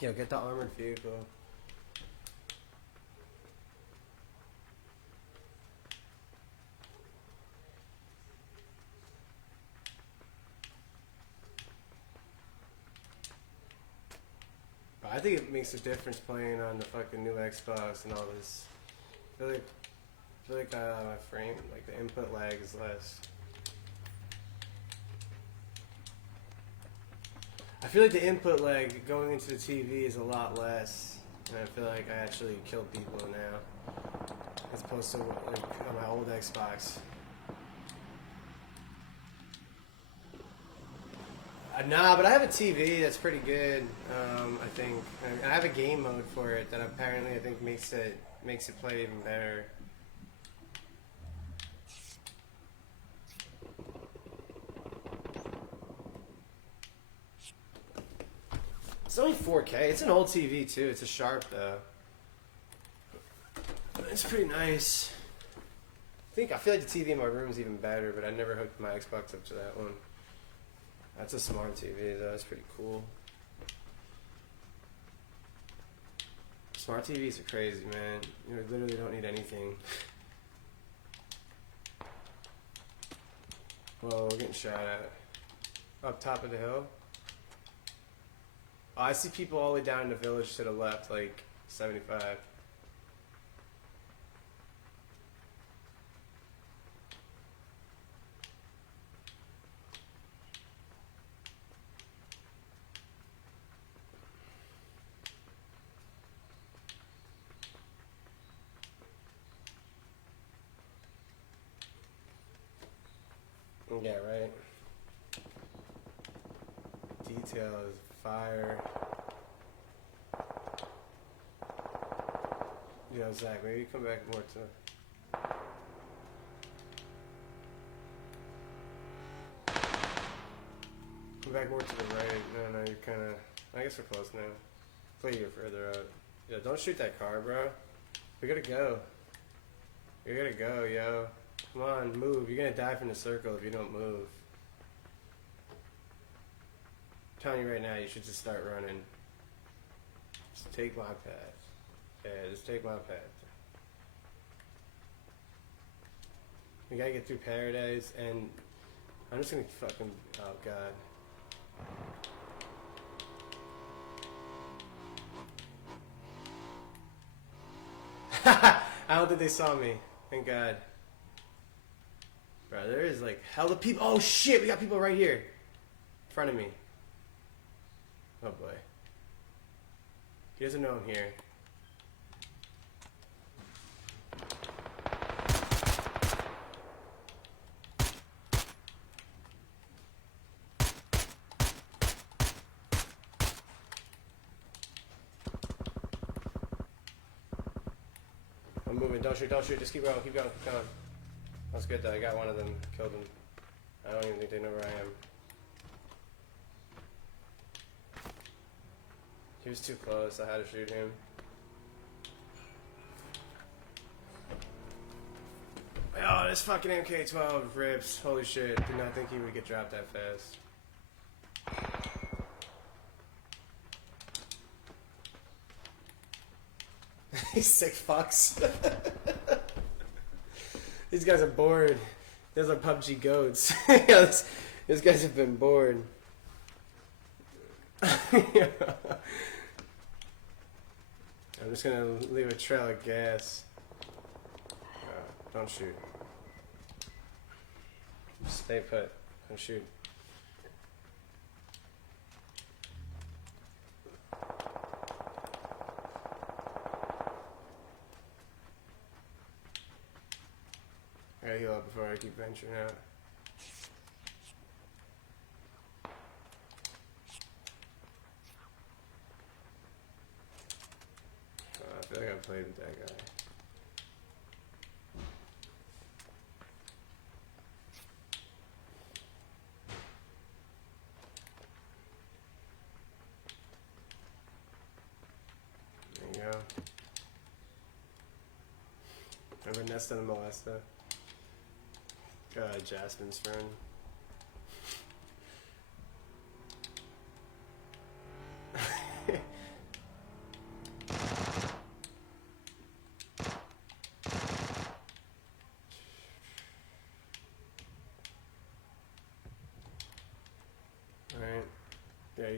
Yo, get the armored vehicle. But I think it makes a difference playing on the fucking new Xbox and all this. I feel like my frame, like the input lag is less. I feel like the input lag going into the TV is a lot less, and I feel like I actually kill people now, as opposed to like on my old Xbox. Nah, but I have a TV that's pretty good. I think I have a game mode for it that apparently I think makes it play even better. It's only 4K. It's an old TV too. It's a Sharp though. It's pretty nice. I feel like the TV in my room is even better, but I never hooked my Xbox up to that one. That's a smart TV though. That's pretty cool. Smart TVs are crazy, man. You literally don't need anything. Whoa, we're getting shot at. Up top of the hill. Oh, I see people all the way down in the village to the left, like 75. Yeah, right. Detail is fire. You know, Zach, maybe you come back more to... Come back more to the right. No, you're kind of... I guess we're close now. Play you further out. Yo, don't shoot that car, bro. We gotta go. We gotta go, yo. Come on, move. You're gonna die from the circle if you don't move. I'm telling you right now, you should just start running. Just take my path. Yeah, just take my path. We gotta get through paradise, and I'm just gonna fucking... Oh, God. I don't think they saw me. Thank God. Bro, there is like hella people. Oh shit, we got people right here. In front of me. Oh boy. He doesn't know I'm here. I'm moving. Don't shoot. Just keep going. Keep going. That's good though. I got one of them. Killed him. I don't even think they know where I am. He was too close. I had to shoot him. Oh, this fucking MK12 rips. Holy shit. Did not think he would get dropped that fast. These sick fucks. These guys are bored. Those are PUBG goats. These guys have been bored. I'm just gonna leave a trail of gas. Don't shoot. Stay put. Don't shoot. I gotta heal up before I keep venturing out. I feel like I played with that guy. There you go. Remember Nesta and Molesta? Jasmine's friend.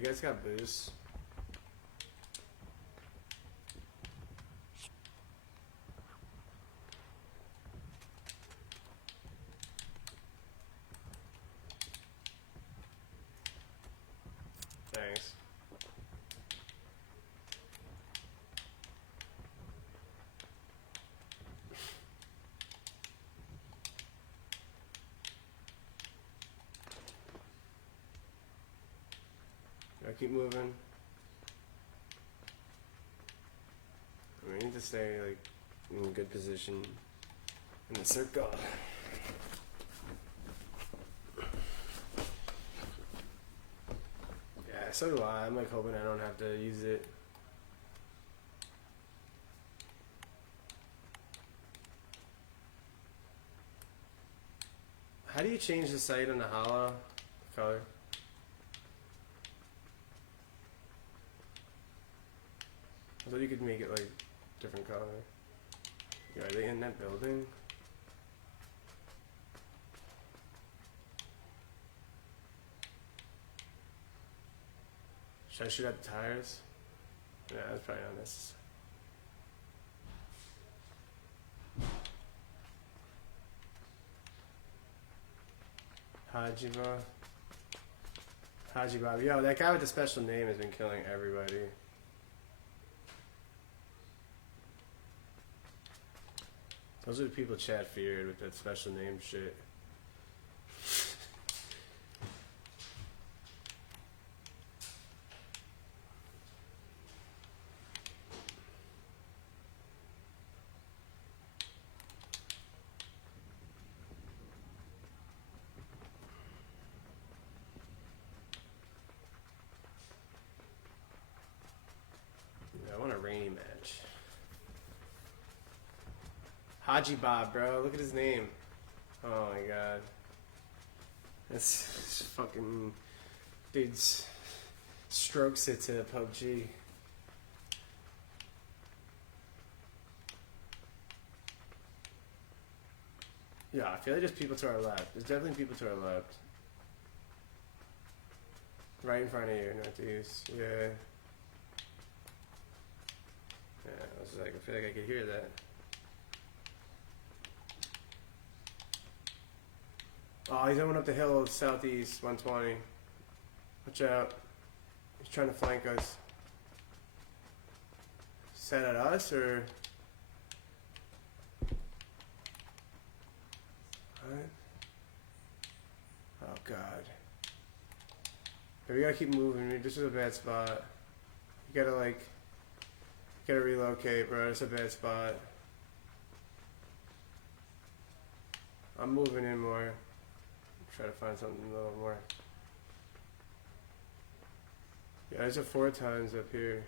you guys got boosts? Thanks. I keep moving. We need to stay like in a good position in the circle. Yeah, so do I. I'm like hoping I don't have to use it. How do you change the sight on the hollow color? I thought you could make it like different color. Yeah, are they in that building? Should I shoot at the tires? Yeah, that's probably not necessary. Haji Bob. Yo, that guy with the special name has been killing everybody. Those are the people Chad feared with that special name shit. Yeah, I want a rainy match. Haji Bob, bro. Look at his name. Oh my god. This fucking dude's strokes it to PUBG. Yeah, I feel like there's people to our left. There's definitely people to our left. Right in front of you, northeast. Yeah. Yeah, I was like, I feel like I could hear that. Oh, he's going up the hill southeast, 120. Watch out. He's trying to flank us. Is that at us, or? What? Oh, God. Yeah, we gotta keep moving. This is a bad spot. You gotta, like, relocate, bro. It's a bad spot. I'm moving in more. Try to find something a little more. Yeah, there's a 4 times up here.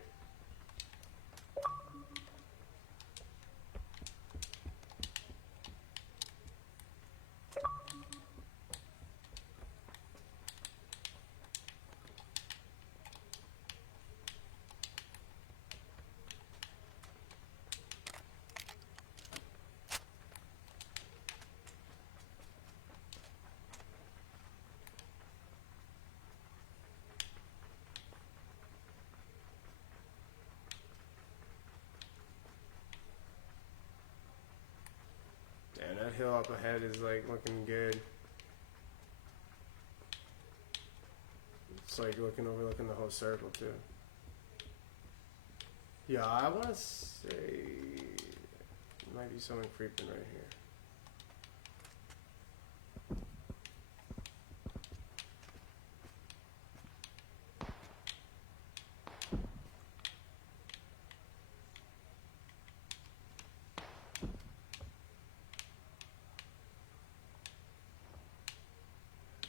Damn, that hill up ahead is like looking good. It's like overlooking the whole circle too. Yeah, I want to say there might be someone creeping right here.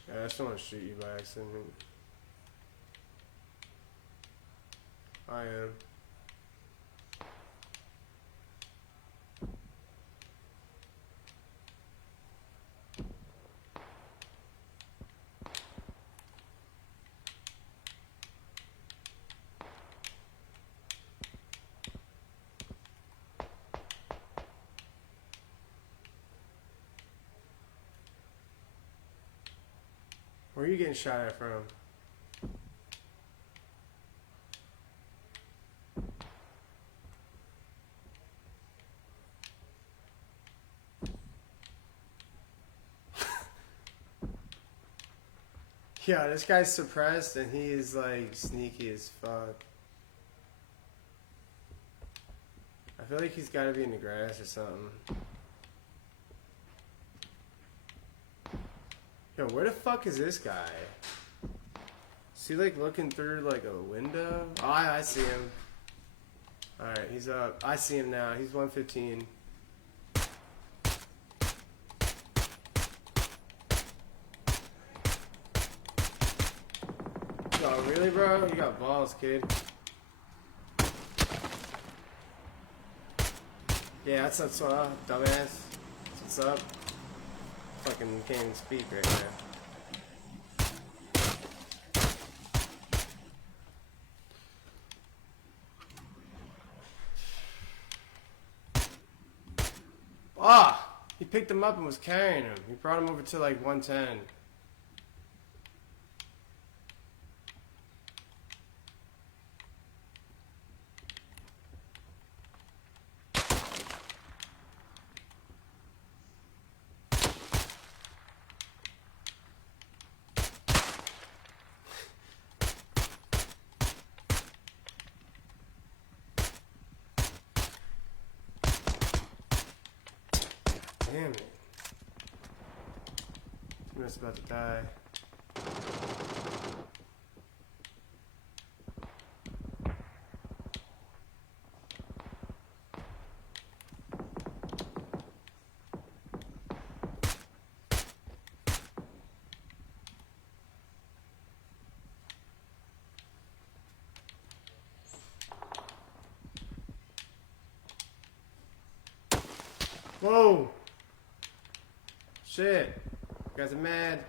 Yeah, I just don't want to shoot you by accident. I am. Where are you getting shot at from? Yeah, this guy's suppressed and he's like sneaky as fuck. I feel like he's gotta be in the grass or something. Yo, where the fuck is this guy? Is he like looking through like a window? Oh, I see him. Alright, he's up. I see him now. He's 115. Oh, really, bro? You got balls, kid. Yeah, that's what's up, dumbass. That's what's up. Fucking can't even speak right now. Ah! He picked him up and was carrying him. He brought him over to like 110. Damn it. I'm just about to die. Whoa! Shit. You guys are mad.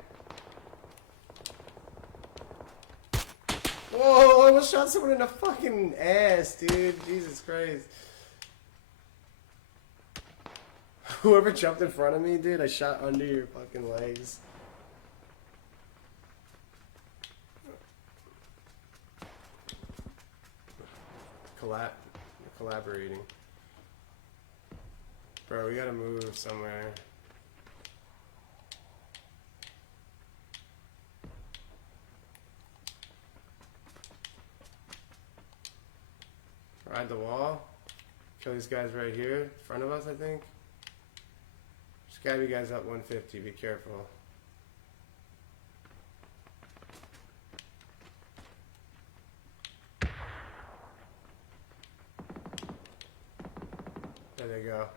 Whoa, I almost shot someone in the fucking ass, dude. Jesus Christ. Whoever jumped in front of me, dude, I shot under your fucking legs. Collaborating. Bro, we gotta move somewhere. Ride the wall. Kill these guys right here in front of us, I think. Just gotta be guys up 150. Be careful. There they go.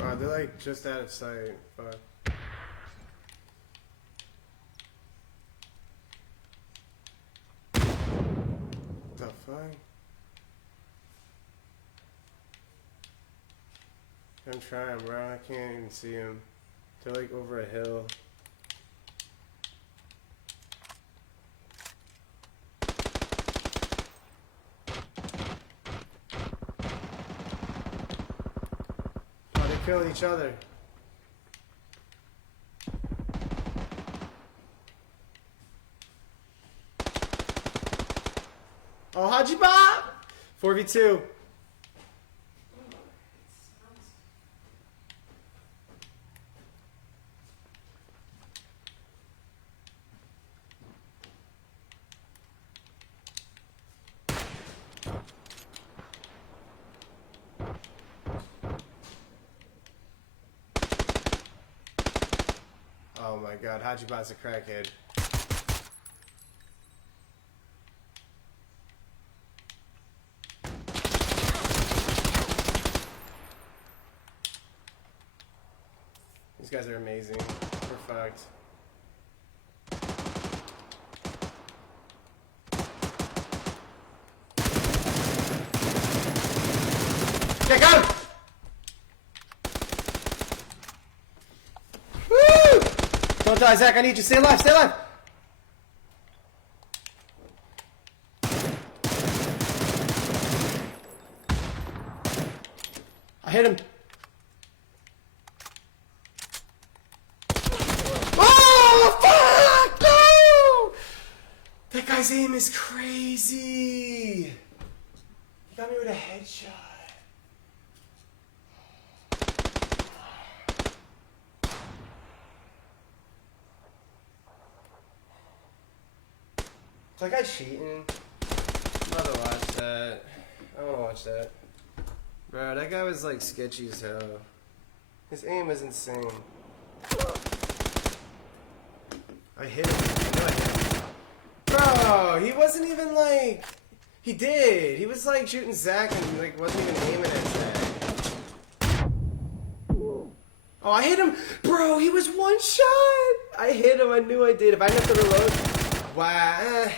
Wow, they're like just out of sight. Fuck. What the fuck? I'm trying, bro. I can't even see them. They're like over a hill. Oh, they kill each other. Oh, Haji Bob! 4v2. Oh my god, Hajibot's a crackhead. These guys are amazing. We're fucked. Yeah, go! Woo! Don't die, Zach. I need you. Stay alive. Stay alive. I hit him. Oh, fuck! No! That guy's aim is crazy. He got me with a headshot. Is that guy cheating? I'm about to watch that. I want to watch that. Bro, that guy was like sketchy as hell. His aim is insane. I hit him. I know I hit him. Bro, he wasn't even like... He did. He was like shooting Zach and like wasn't even aiming at Zach. Oh, I hit him. Bro, he was one shot. I hit him. I knew I did. If I didn't have to reload... Wow.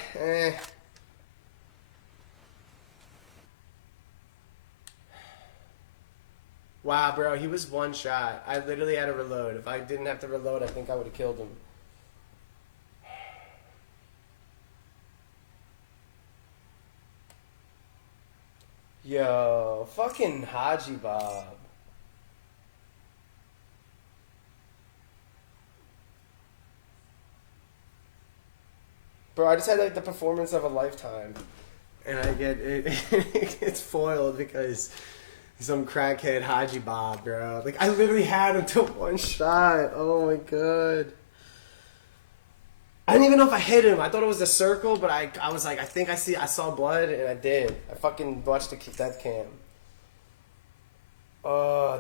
Wow, bro, he was one shot. I literally had to reload. If I didn't have to reload, I think I would have killed him. Yo, fucking Haji Bob. Bro, I just had like the performance of a lifetime. And I get it, it's foiled because some crackhead Haji Bob, bro. Like, I literally had him to one shot. Oh my god. I didn't even know if I hit him. I thought it was a circle, but I was like, I saw blood, and I did. I fucking watched the death cam.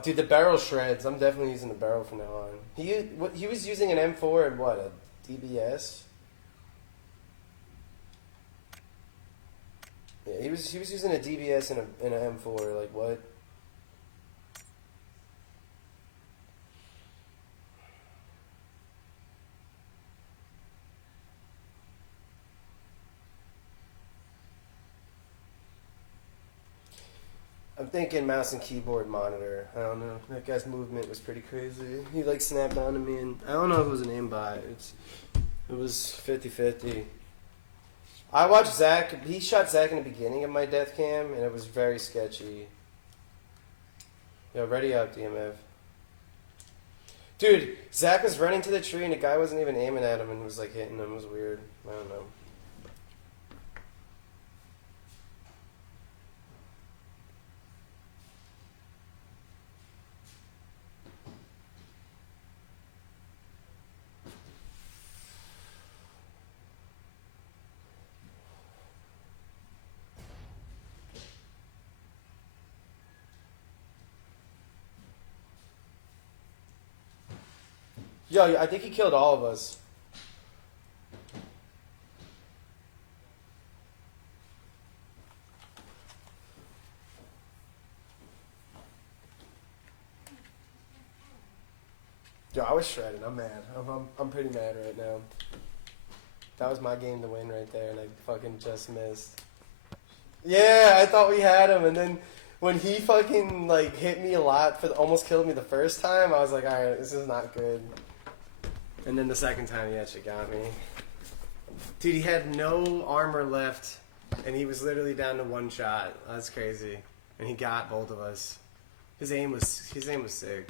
Dude, the barrel shreds. I'm definitely using the barrel from now on. He was using an M4 and what, a DBS? Yeah, he was using a DBS and an M4. Like, what? I'm thinking mouse and keyboard monitor. I don't know. That guy's movement was pretty crazy. He like snapped onto me, and I don't know if it was an aimbot. It was 50-50. I watched Zach. He shot Zach in the beginning of my death cam, and it was very sketchy. Yo, ready up, DMF. Dude, Zach was running to the tree, and the guy wasn't even aiming at him, and was like hitting him. It was weird. I don't know. Yo, I think he killed all of us. Yo, I was shredded. I'm mad. I'm pretty mad right now. That was my game to win right there, and I fucking just missed. Yeah, I thought we had him, and then when he fucking like hit me a lot almost killed me the first time, I was like, all right, this is not good. And then the second time, he actually got me. Dude, he had no armor left, and he was literally down to one shot. That's crazy. And he got both of us. His aim was sick.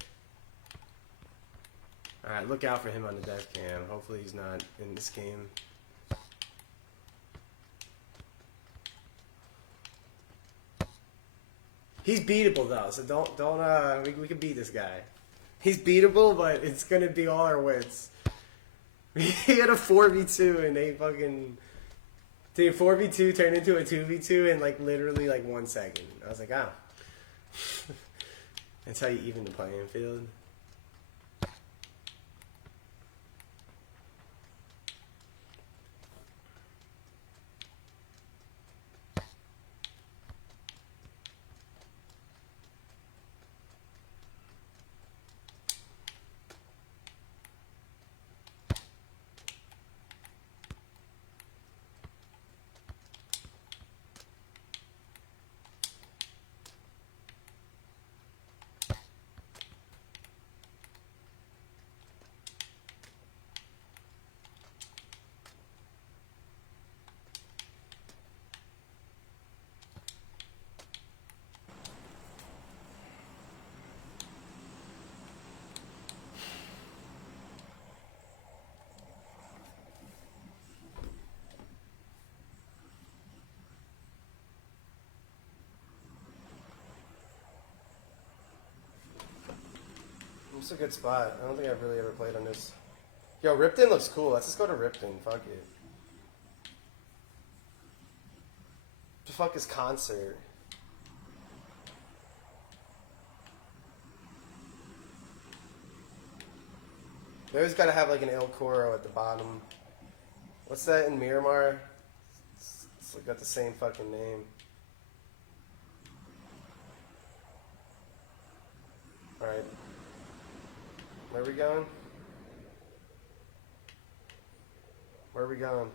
All right, look out for him on the death cam. Hopefully, he's not in this game. He's beatable though, so don't. We can beat this guy. He's beatable, but it's gonna be all our wits. He had a 4v2 and they fucking... Dude, 4v2 turned into a 2v2 in like literally like 1 second. I was like, oh. That's how you even the playing field. It's a good spot. I don't think I've really ever played on this. Yo, Ripton looks cool. Let's just go to Ripton. Fuck it. The fuck is concert? They always gotta have like an El Coro at the bottom. What's that in Miramar? It's got the same fucking name. Alright. Where are we going? Where are we going?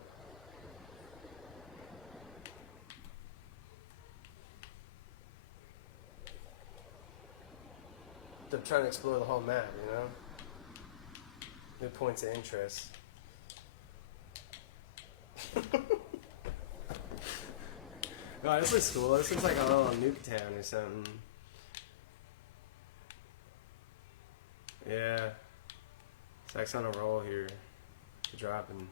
They're trying to explore the whole map, you know? New points of interest. Oh, this looks cool. This looks like a little nuke town or something. Yeah. Zach's on a roll here. Dropping.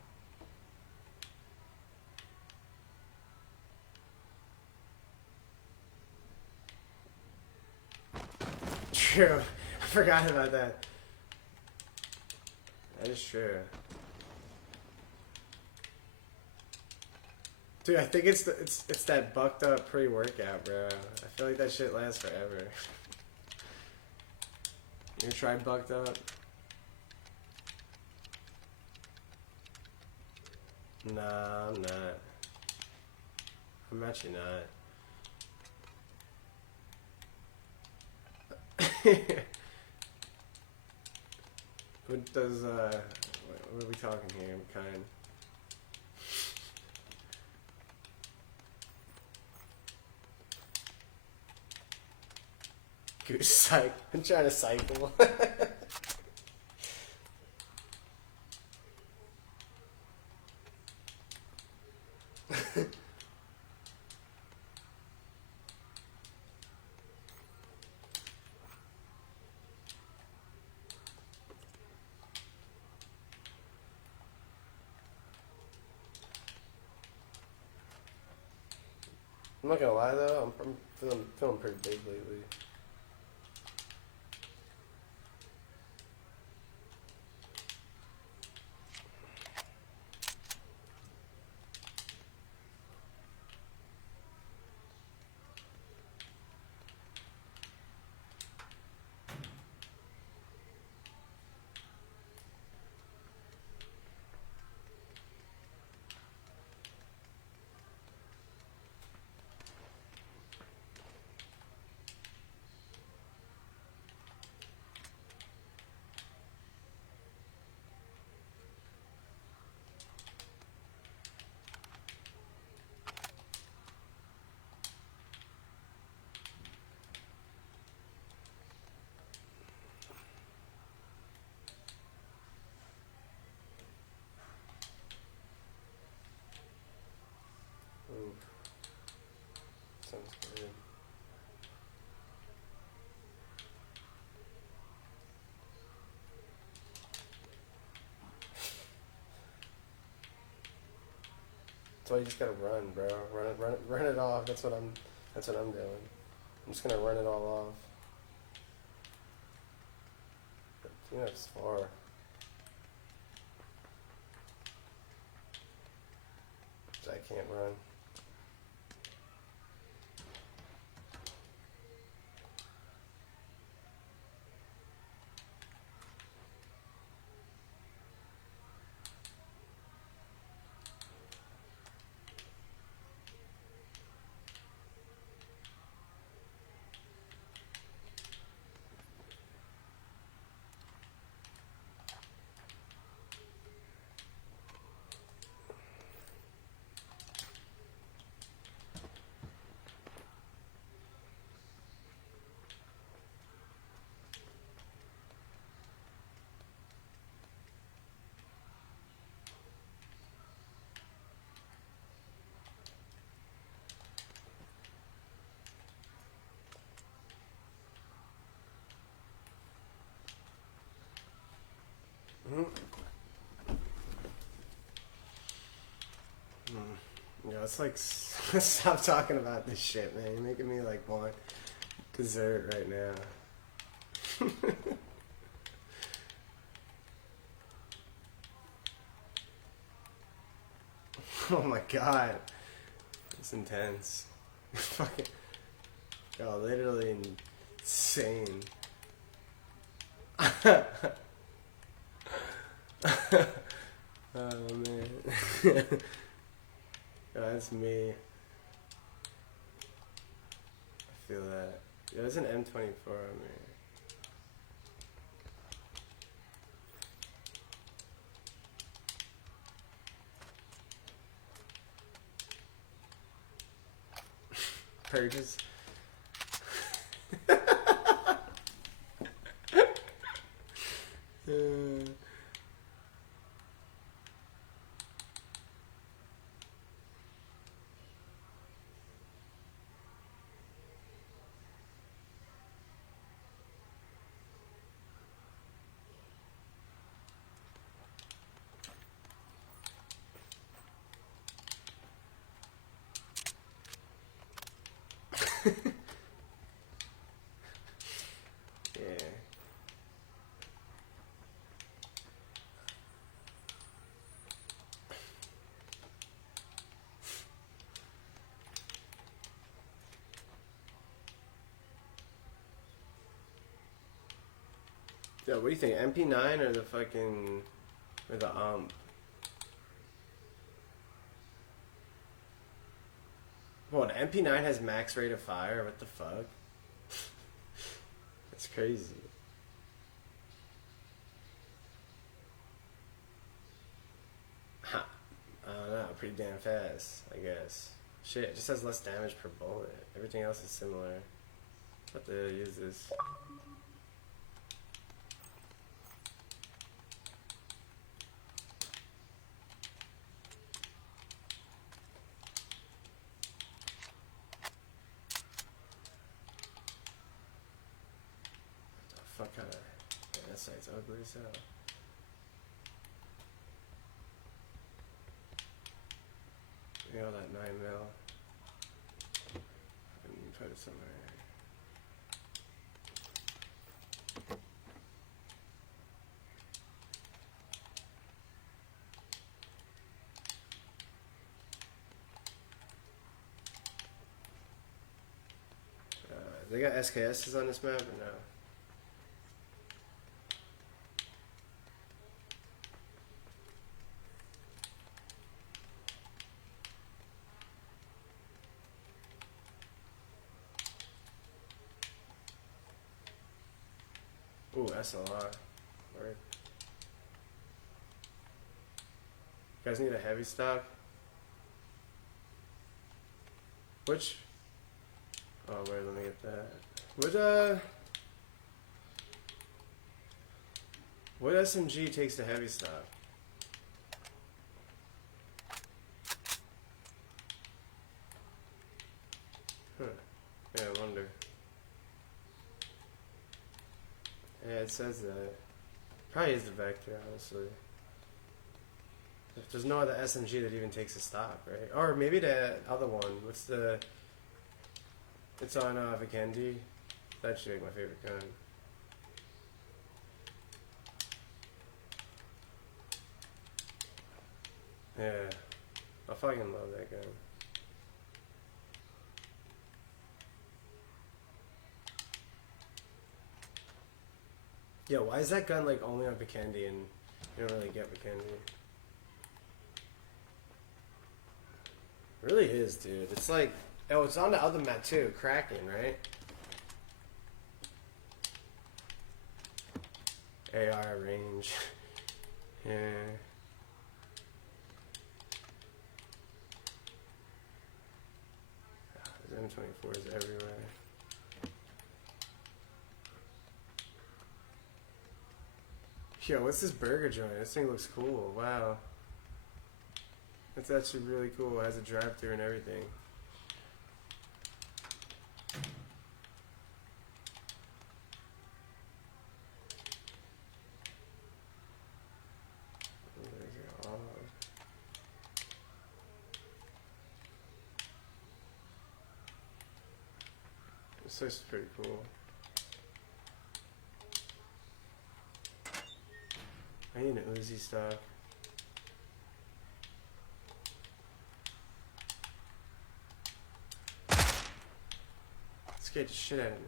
True. I forgot about that. That is true. Dude, I think it's that bucked up pre-workout, bro. I feel like that shit lasts forever. You try bucked up? Nah, I'm not. I'm actually not. What does, what are we talking here? I'm kind. Goose psych. I'm trying to cycle. I'm not gonna lie though, I'm feeling pretty big lately. Sounds good. That's why you just gotta run, bro. Run it off. That's what I'm doing. I'm just gonna run it all off. You know, it's far. I can't run. Yeah, it's like stop talking about this shit, man. You're making me like want dessert right now. Oh my god. It's intense. Fucking. Oh, literally insane. Oh man. Oh, that's me. I feel that. Yeah, there's an M24 on me. Purges. Yeah. Yo, what do you think? MP9 or the fucking or the What, MP9 has max rate of fire? What the fuck? That's crazy. Ha. I don't know, pretty damn fast, I guess. Shit, it just has less damage per bullet. Everything else is similar. What the hell use this? Fuck kind of. Yeah, that site's ugly as hell. You know that 9mm. And put it somewhere. They got SKSs on this map or no? Ooh, SLR. Word. You guys need a heavy stock? Which? Oh, wait, let me get that. What SMG takes the heavy stock? Huh. Yeah, I wonder. Yeah, it says that. Probably is the Vector, honestly. There's no other SMG that even takes a stock, right? Or maybe the other one. What's the... It's on Vikendi. It's actually like my favorite gun. Yeah. I fucking love that gun. Yo, why is that gun like only on Vikendi and you don't really get Vikendi? It really is, dude. It's like... Oh, it's on the other map too. Kraken, right? AR range. Yeah. There's M24s everywhere. Yo, what's this burger joint? This thing looks cool. Wow. That's actually really cool. It has a drive-thru and everything. This looks pretty cool. I need an Uzi stock. scared the shit out of me.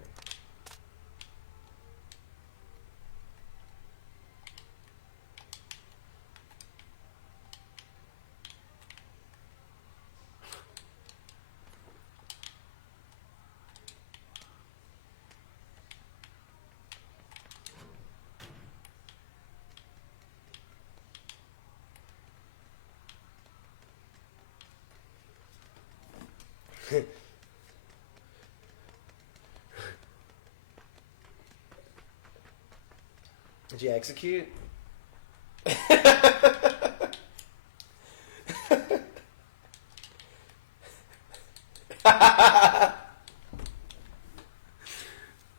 Did you execute?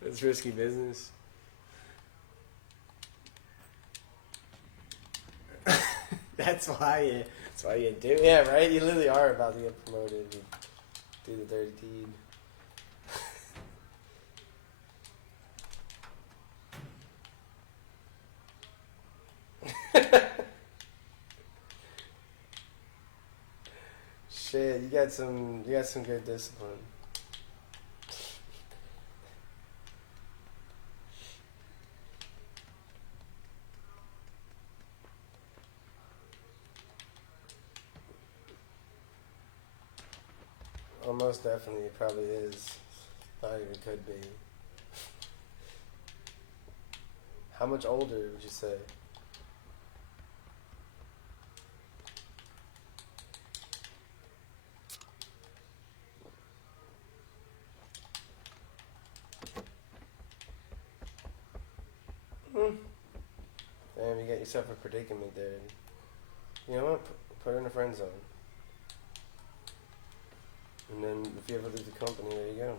That's risky business. That's why you do. Yeah, right? You literally are about to get promoted and do the dirty deed. Shit, you got some good discipline. Well, most definitely, it probably is. Not even could be. How much older would you say? Damn, you got yourself a predicament there. You know what? Put her in a friend zone. And then if you ever leave the company, there you go.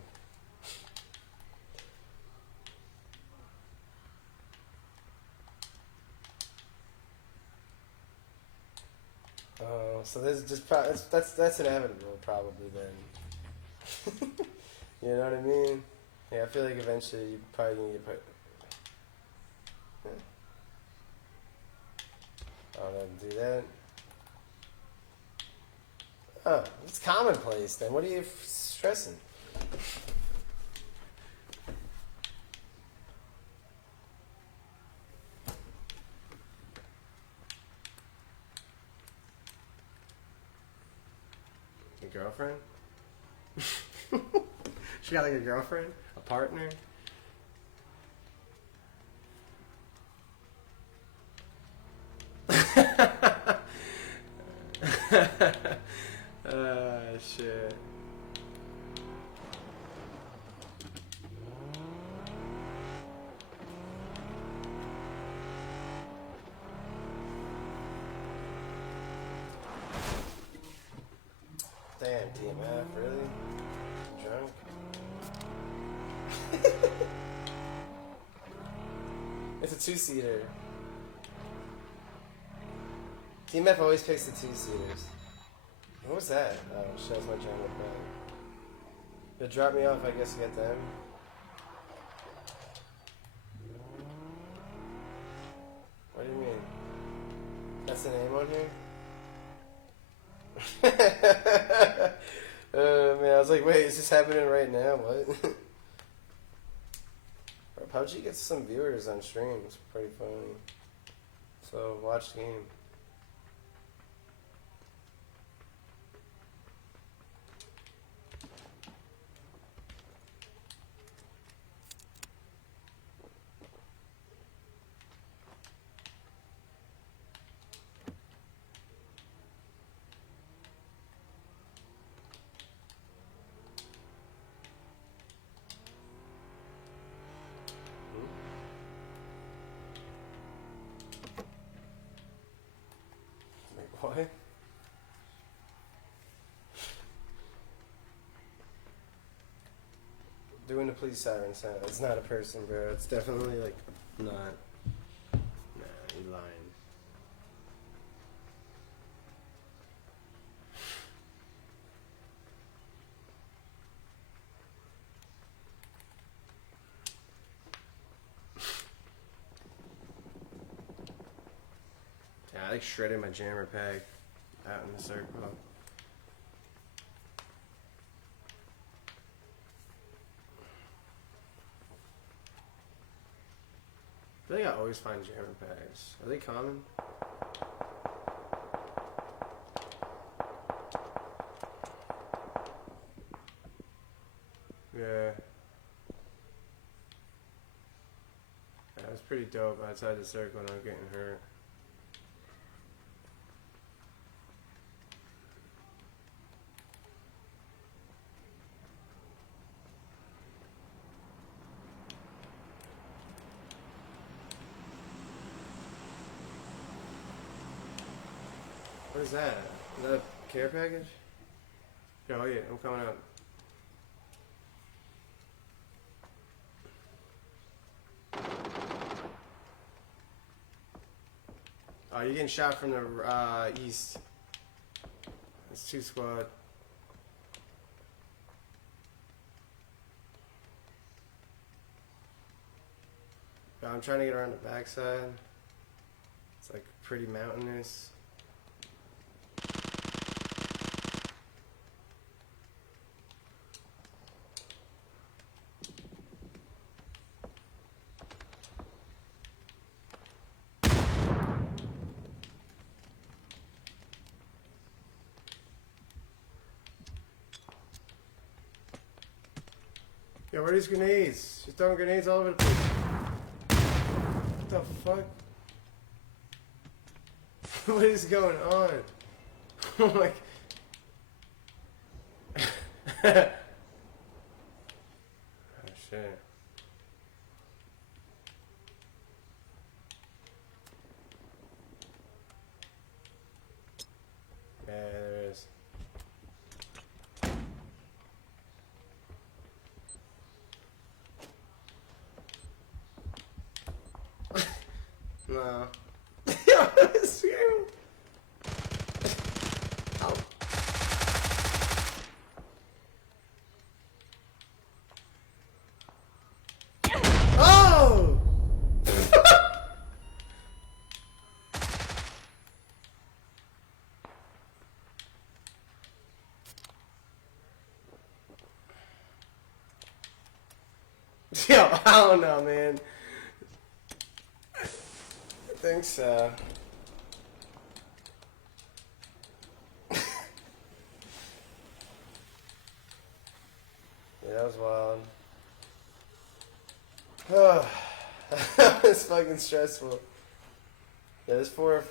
So there's just that's inevitable probably then. You know what I mean? Yeah, I feel like eventually you probably gonna get put. Yeah. I'll let him do that. Oh, it's commonplace then. What are you stressing? Your girlfriend? She got like a girlfriend? A partner? Shit. Damn, DMF, really? Drunk? It's a two-seater. DMF always picks the two-seaters. What was that? Oh, shows my general plan. You'll drop me off, I guess, to get them. What do you mean? That's the name on here? Man, I was like, wait, is this happening right now? What? PUBG gets some viewers on stream. It's pretty funny. So, watch the game. What? Doing the police siren sound. It's not a person, bro. It's definitely like not. Nah, you lying. Yeah, I like shredded my jammer pack out in the circle. I think I always find German packs. Are they common? Yeah. That was pretty dope outside the circle and I'm getting hurt. What is that? Is that a care package? Oh yeah, I'm coming up. Oh, you're getting shot from the east. It's 2 squad. I'm trying to get around the backside. It's like pretty mountainous. Yo, where are these grenades? You're throwing grenades all over the place. What the fuck? What is going on? Oh my... Oh shit. Yeah, there is. No. It's you. Oh. Oh! Yo, I don't know, man. I think so. Yeah, that was wild. Oh, that was fucking stressful. Yeah, there's 4.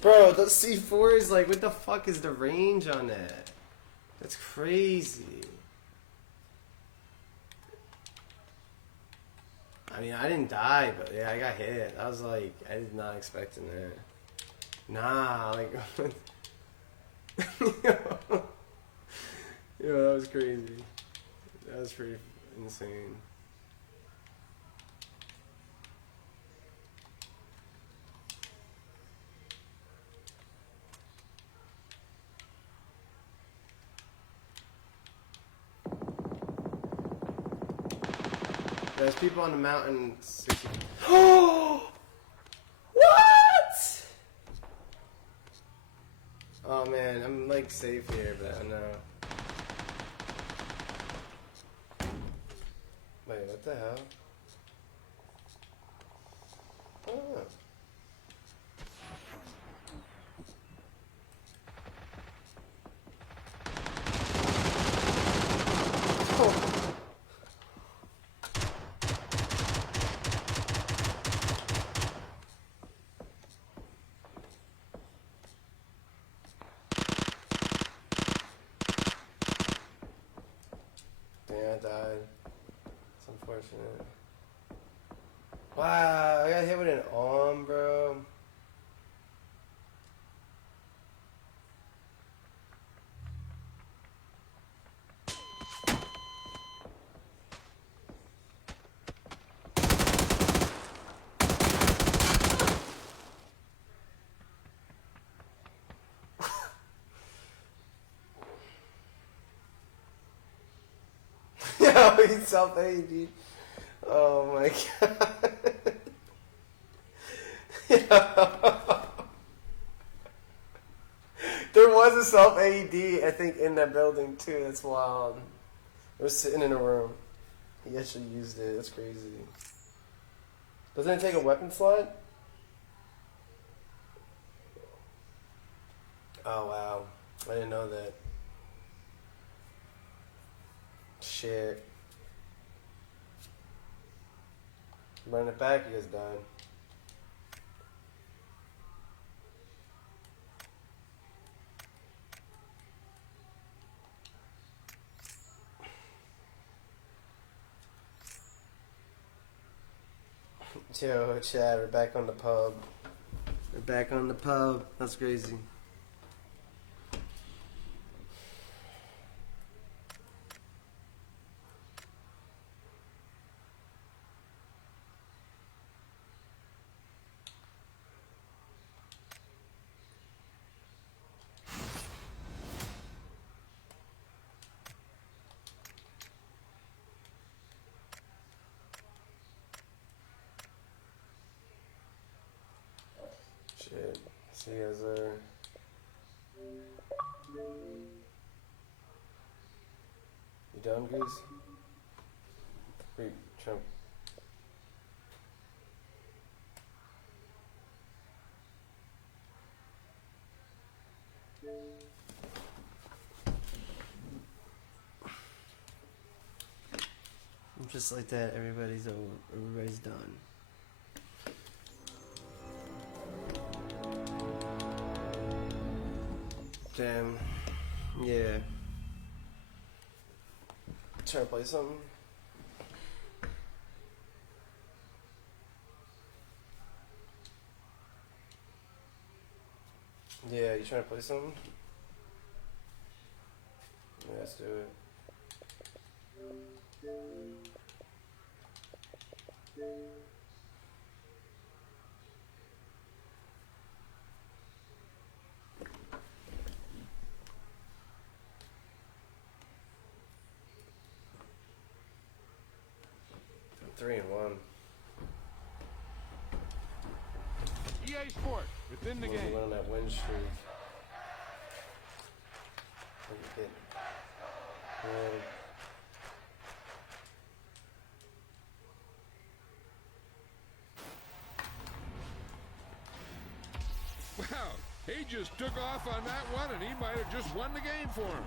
Bro, the C4 is like, what the fuck is the range on that? That's crazy. I mean, I didn't die, but yeah, I got hit. I was like, I was not expecting that. Nah, like, yo, that was crazy. That was pretty insane. There's people on the mountain. Oh! What? Oh man, I'm like safe here, but I know. Wait, what the hell? Oh. Oh. Yeah, I died. It's unfortunate. Wow, I got hit with an arm, bro. Yo, he's self-aid, dude. Oh my god. Yo. They're one was a self AED, I think, in that building too. That's wild. It was sitting in a room. He actually used it. That's crazy. Doesn't it take a weapon slot? Oh wow, I didn't know that. Shit. Run it back, you guys done. Yo, Chad, we're back on the pub. We're back on the pub. That's crazy. Shit. See you guys later. You done, Goose? Wait, Trump. Just like that, everybody's over. Everybody's done. Damn. Yeah. Trying to play something? Yeah, you trying to play something? Yeah, let's do it. I'm 3-1. EA Sport, within the game. We're on that win streak. Wow, he just took off on that one, and he might have just won the game for him.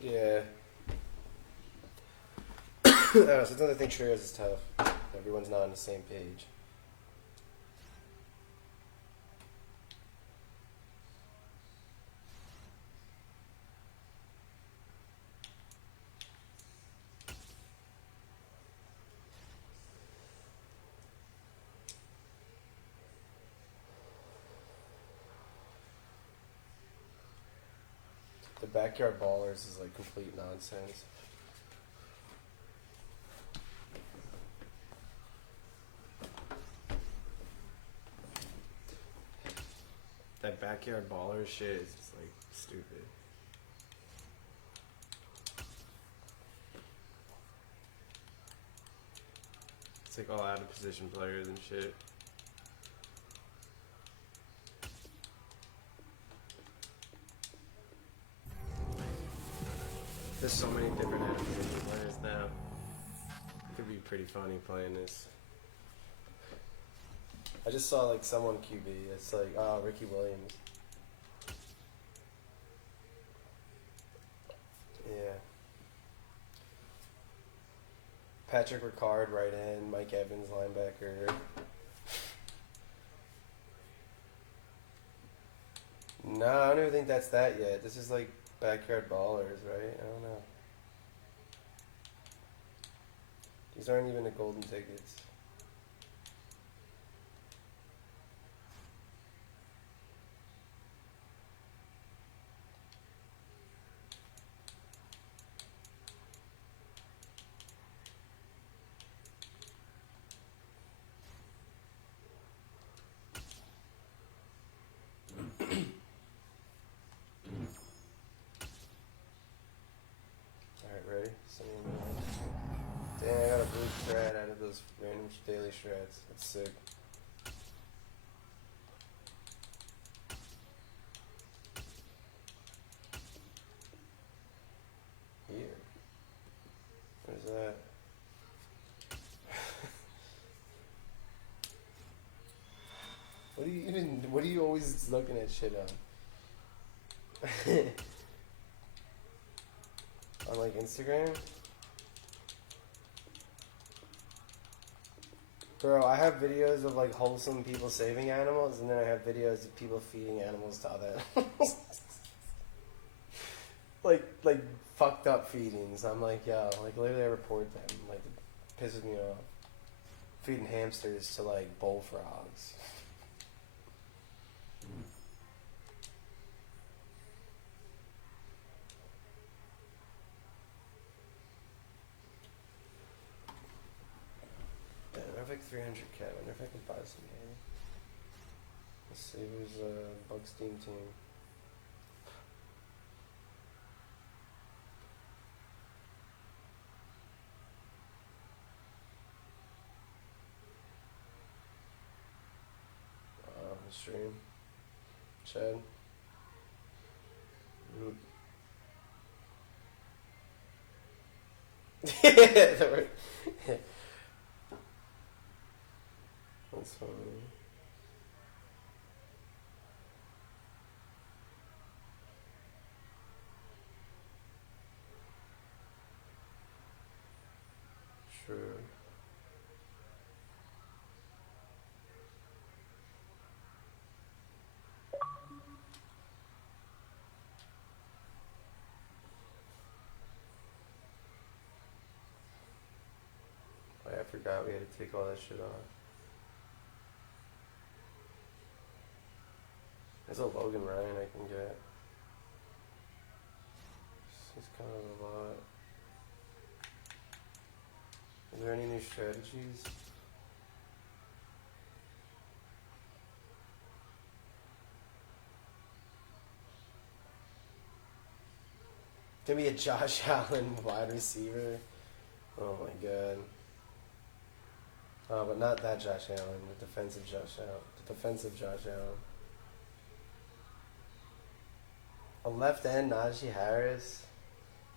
Yeah. Sometimes I think trios is tough. Everyone's not on the same page. The backyard ballers is like complete nonsense. That backyard baller shit is just like stupid. It's like all out of position players and shit. There's so many different out of position players now. It could be pretty funny playing this. I just saw like someone QB. It's like, oh, Ricky Williams. Yeah. Patrick Ricard right in. Mike Evans linebacker. No, I don't even think that's that yet. This is like backyard ballers, right? I don't know. These aren't even the golden tickets. Dang, I got a blue shred out of those random daily shreds. That's sick. Here. What is that? What are you always looking at shit on? On like Instagram? Bro, I have videos of like wholesome people saving animals, and then I have videos of people feeding animals to other animals. like fucked up feedings. I'm like, yo, like literally I report them. Like it pisses me off. Feeding hamsters to like bullfrogs. Yeah, I have like 300k. I wonder if I can buy some hay. Let's see who's Bugs team. Stream. Chad. That's funny. True. I forgot we had to take all that shit off. There's a Logan Ryan I can get. It's kind of a lot. Is there any new strategies? Give me a Josh Allen wide receiver. Oh my god. Oh, but not that Josh Allen. The defensive Josh Allen. The defensive Josh Allen. A left end Najee Harris.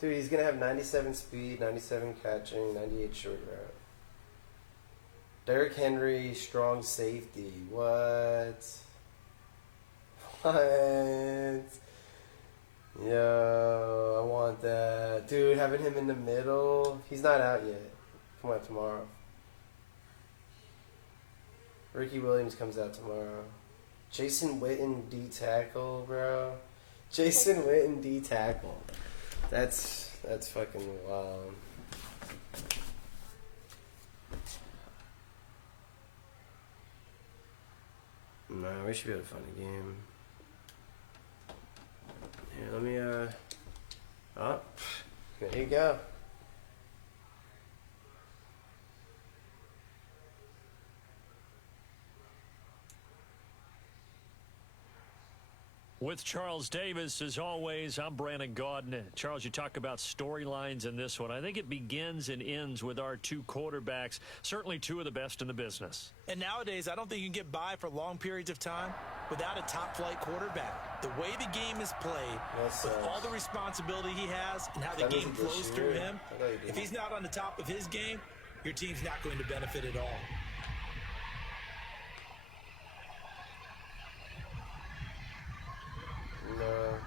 Dude, he's gonna have 97 speed, 97 catching, 98 short route. Derrick Henry, strong safety. What? What? Yo, I want that. Dude, having him in the middle. He's not out yet. Come out tomorrow. Ricky Williams comes out tomorrow. Jason Witten D tackle, bro. Jason Witten D tackle. That's fucking wild. Nah, we should be able to find a game. Here, let me oh, there you go. With Charles Davis, as always, I'm Brandon Gaudin. Charles, you talk about storylines in this one. I think it begins and ends with our two quarterbacks, certainly two of the best in the business. And nowadays, I don't think you can get by for long periods of time without a top-flight quarterback. The way the game is played, with all the responsibility he has and how the game flows through him, if he's not on the top of his game, your team's not going to benefit at all. No.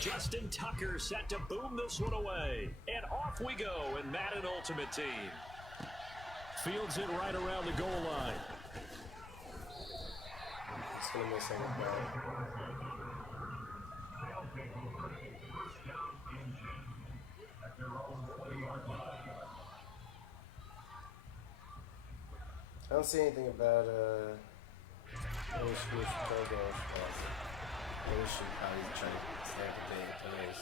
Justin Tucker set to boom this one away. And off we go in Madden Ultimate Team. Fields it right around the goal line. He's going to miss on the ball. I don't see anything about Will Smith program. Maybe we should probably try to stay up to date with those.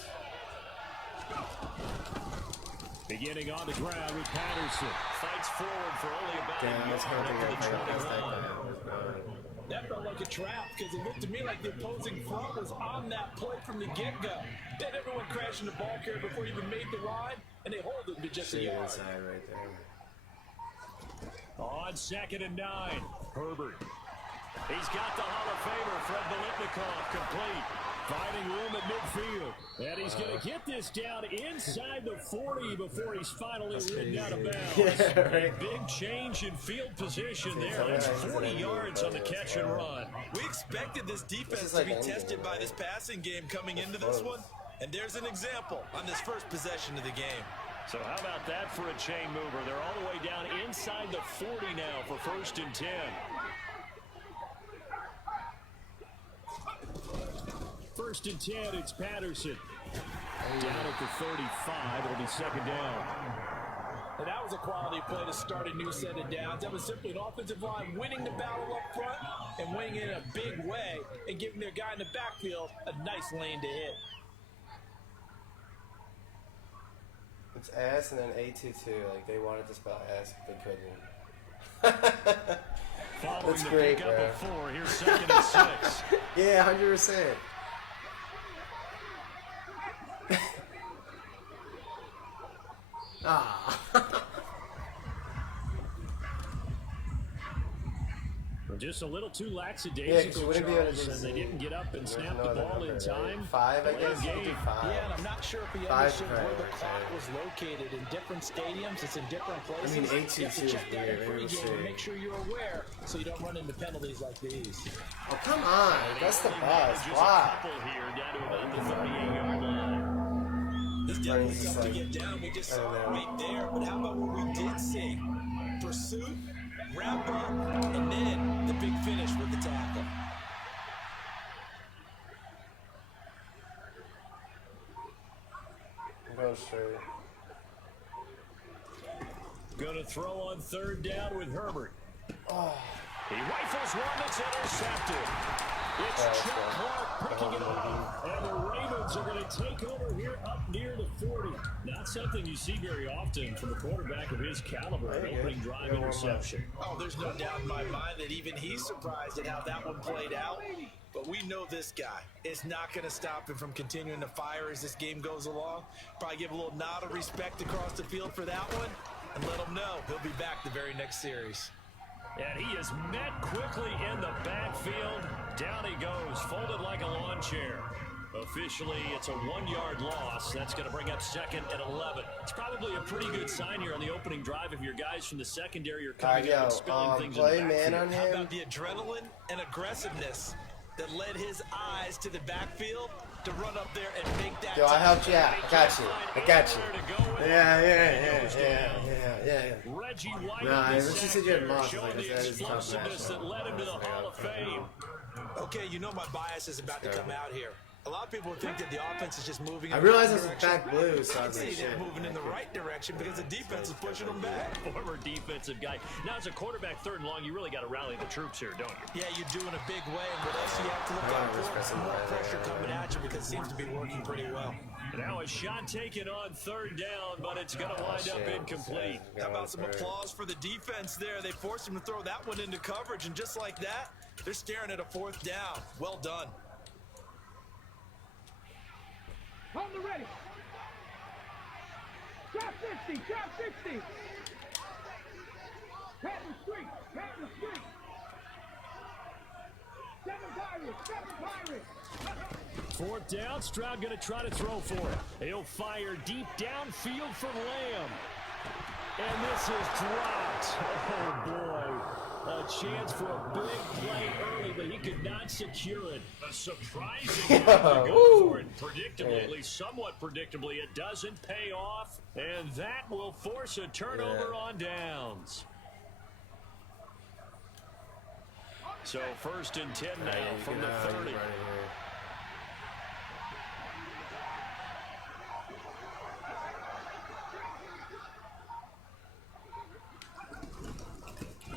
Beginning on the ground with Patterson. Fights gets forward for only about Damn, a let's hope yard they into got the past that 21. guy. That felt like a trap because it looked to me like the opposing front was on that play from the get-go. Then everyone crashing the ball carrier before he even made the ride, and they hold him to just a yard. Inside right there. On 2nd and 9, Herbert. He's got the Hall of Famer, Fred Biletnikoff, complete. Finding room at midfield. And he's going to get this down inside the 40 before he's finally ridden out of bounds. Yeah, right. A big change in field position there. That's 40 yards on the catch and run. We expected this defense to be tested by this passing game coming into this one. And there's an example on this first possession of the game. So how about that for a chain mover? They're all the way down inside the 40 now for 1st and 10. First and 10, it's Patterson. Down at the 35, it'll be 2nd down. And that was a quality play to start a new set of downs. That was simply an offensive line winning the battle up front and winning it in a big way and giving their guy in the backfield a nice lane to hit. It's ass and then AT2. Like, they wanted to spell ass, but they couldn't. Following That's the great, pickup bro. of 4, here's 2nd and 6. Yeah, 100%. Ah. Just a little too Yeah, 'cause lackadaisical, you wouldn't be able to Charles, and they didn't get up and snap the ball in time. 5, I Late guess. game. 55. Yeah, and I'm not sure if he Five understood where the players, clock yeah. was located. In different stadiums, it's in different places. I mean, you have to 8-2-2 check is that weird. in Maybe we'll pregame and see. make sure you're aware so you don't run into penalties like these. Oh, come on. That's the buzz. Just a Why? couple here down to about the 38-yard line. It's Running definitely just tough to like- get down. We just I saw it don't know. right there. But how about what we did see? Pursuit, wrap up, and then the big finish with the tackle. Go straight. Going to throw on 3rd down with Herbert. Oh. He rifles one that's intercepted. It's that's Chuck right. Clark picking it up. And the Ravens are going to take over here up near the 40. Not something you see very often from a quarterback of his caliber. An opening drive interception. Oh, there's no doubt in my mind that even he's surprised at how that one played out. But we know this guy is not going to stop him from continuing to fire as this game goes along. Probably give a little nod of respect across the field for that one and let him know he'll be back the very next series. And he is met quickly in the backfield. Down he goes, folded like a lawn chair. Officially, it's a 1-yard loss. That's going to bring up 2nd and 11. It's probably a pretty good sign here on the opening drive if your guys from the secondary are coming up and spilling things in the play man backfield. on How him. about the adrenaline and aggressiveness that led his eyes to the backfield to run up there and make that Yo, I tackle? helped you out. I got you. I got you. Yeah. Reggie White Nah, in the let's just sack say you had there, Moss, showing like, the that is a tough explosiveness matchup. that led him to the Hall of Fame. Okay, you know my bias is about to come out here. A lot of people think that the offense is just moving in I the realized right it was direction. back blue, so I I'd was say like, they're shit. moving in the right direction because the defense is pushing them back. Former defensive guy. Now, as a quarterback 3rd and long, you really got to rally the troops here, don't you? Yeah, you do in a big way. And what else you have to look out for? Some more pressure coming at you because it seems to be working pretty well. Now a shot taken on 3rd down, but it's going to wind up incomplete. How about some applause for the defense there? They forced him to throw that one into coverage, and just like that, they're staring at a 4th down. Well done. On the ready. Drop 60, drop 60. Patton Street, Patton Street. 7 Pirates, 7 Pirates. 4th down, Stroud going to try to throw for it. He'll fire deep downfield for Lamb. And this is dropped. Oh, boy. A chance for a big play early, but he could not secure it. A surprising move to go for it. Predictably, at least somewhat predictably, it doesn't pay off. And that will force a turnover on downs. So 1st and 10 now from the 30.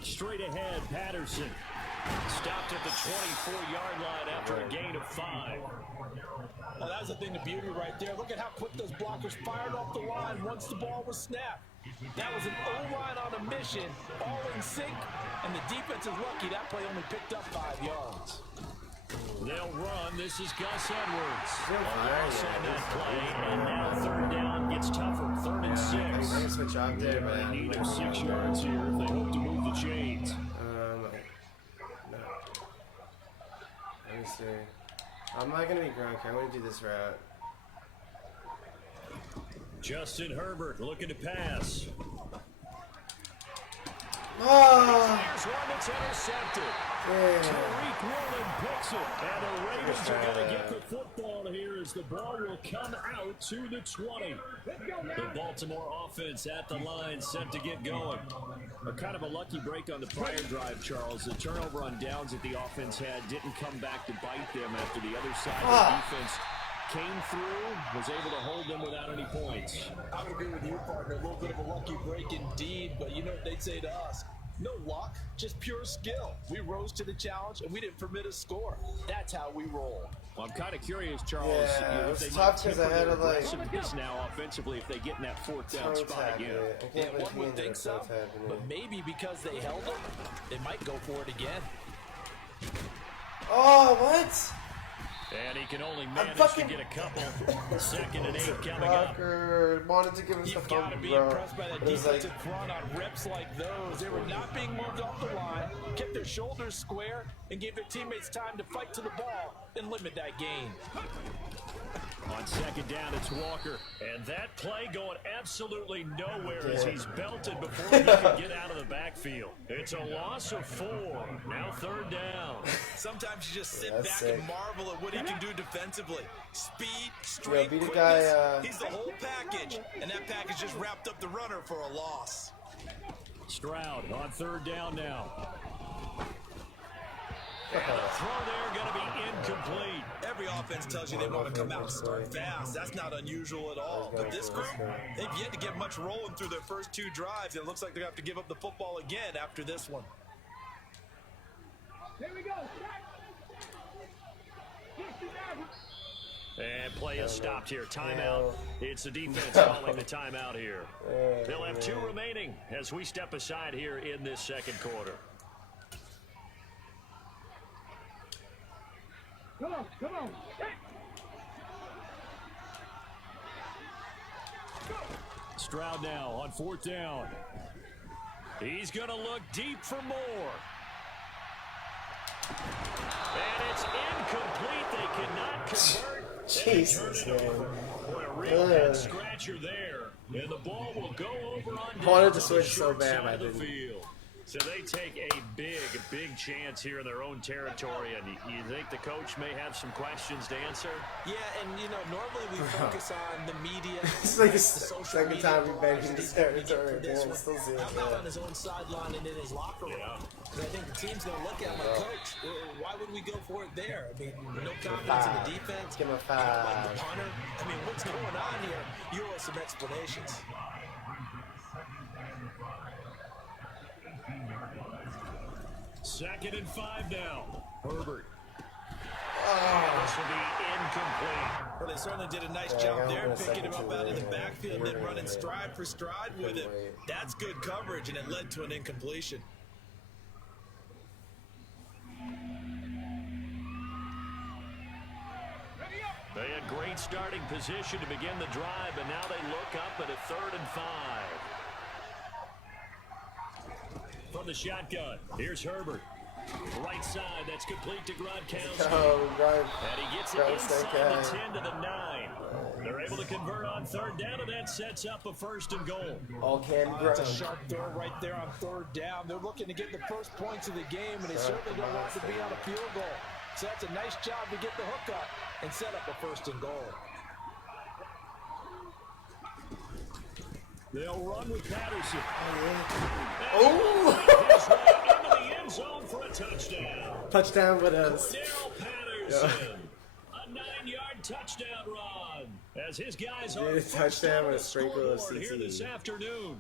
Straight ahead, Patterson. Stopped at the 24-yard line after a gain of 5. Well, that was the thing of beauty right there. Look at how quick those blockers fired off the line once the ball was snapped. That was an O-line on a mission, all in sync, and the defense is lucky that play only picked up 5 yards. They'll run. This is Gus Edwards. Loss on that play, and now third down gets tougher. 3rd and 6. I can switch out there, but They need 6 yards here if they hope to move the chains. no. Let me see. I'm not gonna be Gronk. I'm gonna do this route. Justin Herbert looking to pass. Oh! Here's one that's intercepted. Yeah. Tariq Woolen picks it. And the Ravens are going to get the football here as the ball will come out to the 20. The Baltimore offense at the line set to get going. A kind of a lucky break on the prior drive, Charles. The turnover on downs that the offense had didn't come back to bite them after the other side of the defense came through, was able to hold them without any points. I would agree with you, partner. A little bit of a lucky break indeed, but you know what they'd say to us? No luck, just pure skill. We rose to the challenge, and we didn't permit a score. That's how we roll. Well, I'm kind of curious, Charles. Yeah, if they it's might tough 'cause temper I had their to, like, aggressiveness now offensively if they get in that 4th down Toe spot tag again. it. I Yeah, can't believe one he would ended think up so, toe tagging but it. maybe because they held it, they might go for it again. Oh, what? And he can only manage fucking- to get a couple. 2nd and 8 coming up. Fucker. Wanted to give us a You've got to fumble, be bro. impressed by that It was like, defensive front on reps like those. They were not being moved off the line, kept their shoulders square, and gave their teammates time to fight to the ball and limit that gain. On 2nd down, it's Walker. And that play going absolutely nowhere as he's belted before he can get out of the backfield. It's a loss of 4. Now 3rd down. Sometimes you just sit That's back sick. and marvel at what he can do defensively. Speed, Yo, strength, beat a quickness. guy, He's the whole package, and that package just wrapped up the runner for a loss. Stroud on 3rd down now. And the throw there going to be incomplete. Every offense tells you they want to come out and start fast. That's not unusual at all. But this group, they've yet to get much rolling through their first 2 drives. And it looks like they're going to have to give up the football again after this one. Here we go. And play is stopped here. Timeout. It's the defense calling the timeout here. They'll have 2 remaining as we step aside here in this 2nd quarter. Come on, come on. Stroud now on 4th down. He's going to look deep for more. And it's incomplete. They cannot convert. Jesus, man. Boy, a real head scratcher there. And the ball will go over on down. I wanted to the switch so short bad, side I of the didn't. field. So they take a big chance here in their own territory. And you think the coach may have some questions to answer? Yeah, and you know, normally we focus on the media. It's like the social second media time we've been bars, in he's this gonna get territory. for this Man, one. still seeing How about that. on his own sideline and in his locker room? Because I think the team's going to look at him like, Coach, why would we go for it there? I mean, no confidence in the defense. Give him a You don't like 5. the punter. I mean, what's going on here? You owe us some explanations. Second and 5 now. Herbert. This will be incomplete. Well, they certainly did a nice Yeah, job I'm there, gonna picking him second up to out of the the- backfield, then running yeah. stride for stride with him. Wait. That's good coverage, and it led to an incompletion. They had great starting position to begin the drive, but now they look up at a 3rd and 5. From the shotgun, here's Herbert. Right side, that's complete to Gronkowski. Oh, right. And he gets it Gross, inside that the guy. 10 to the 9. They're able to convert on 3rd down, and that sets up a 1st and goal. All candy That's a grown. sharp throw right there on 3rd down. They're looking to get the first points of the game, and they certainly don't want to be on a field goal. So that's a nice job to get the hook up and set up a 1st and goal. They'll run with Patterson. Oh! His way into the end zone for a touchdown. Touchdown with a... Darrell Patterson. A 9-yard touchdown run. As his guys are Dude, first touchdown on with the a sprinkle of scoreboard here CT. this afternoon.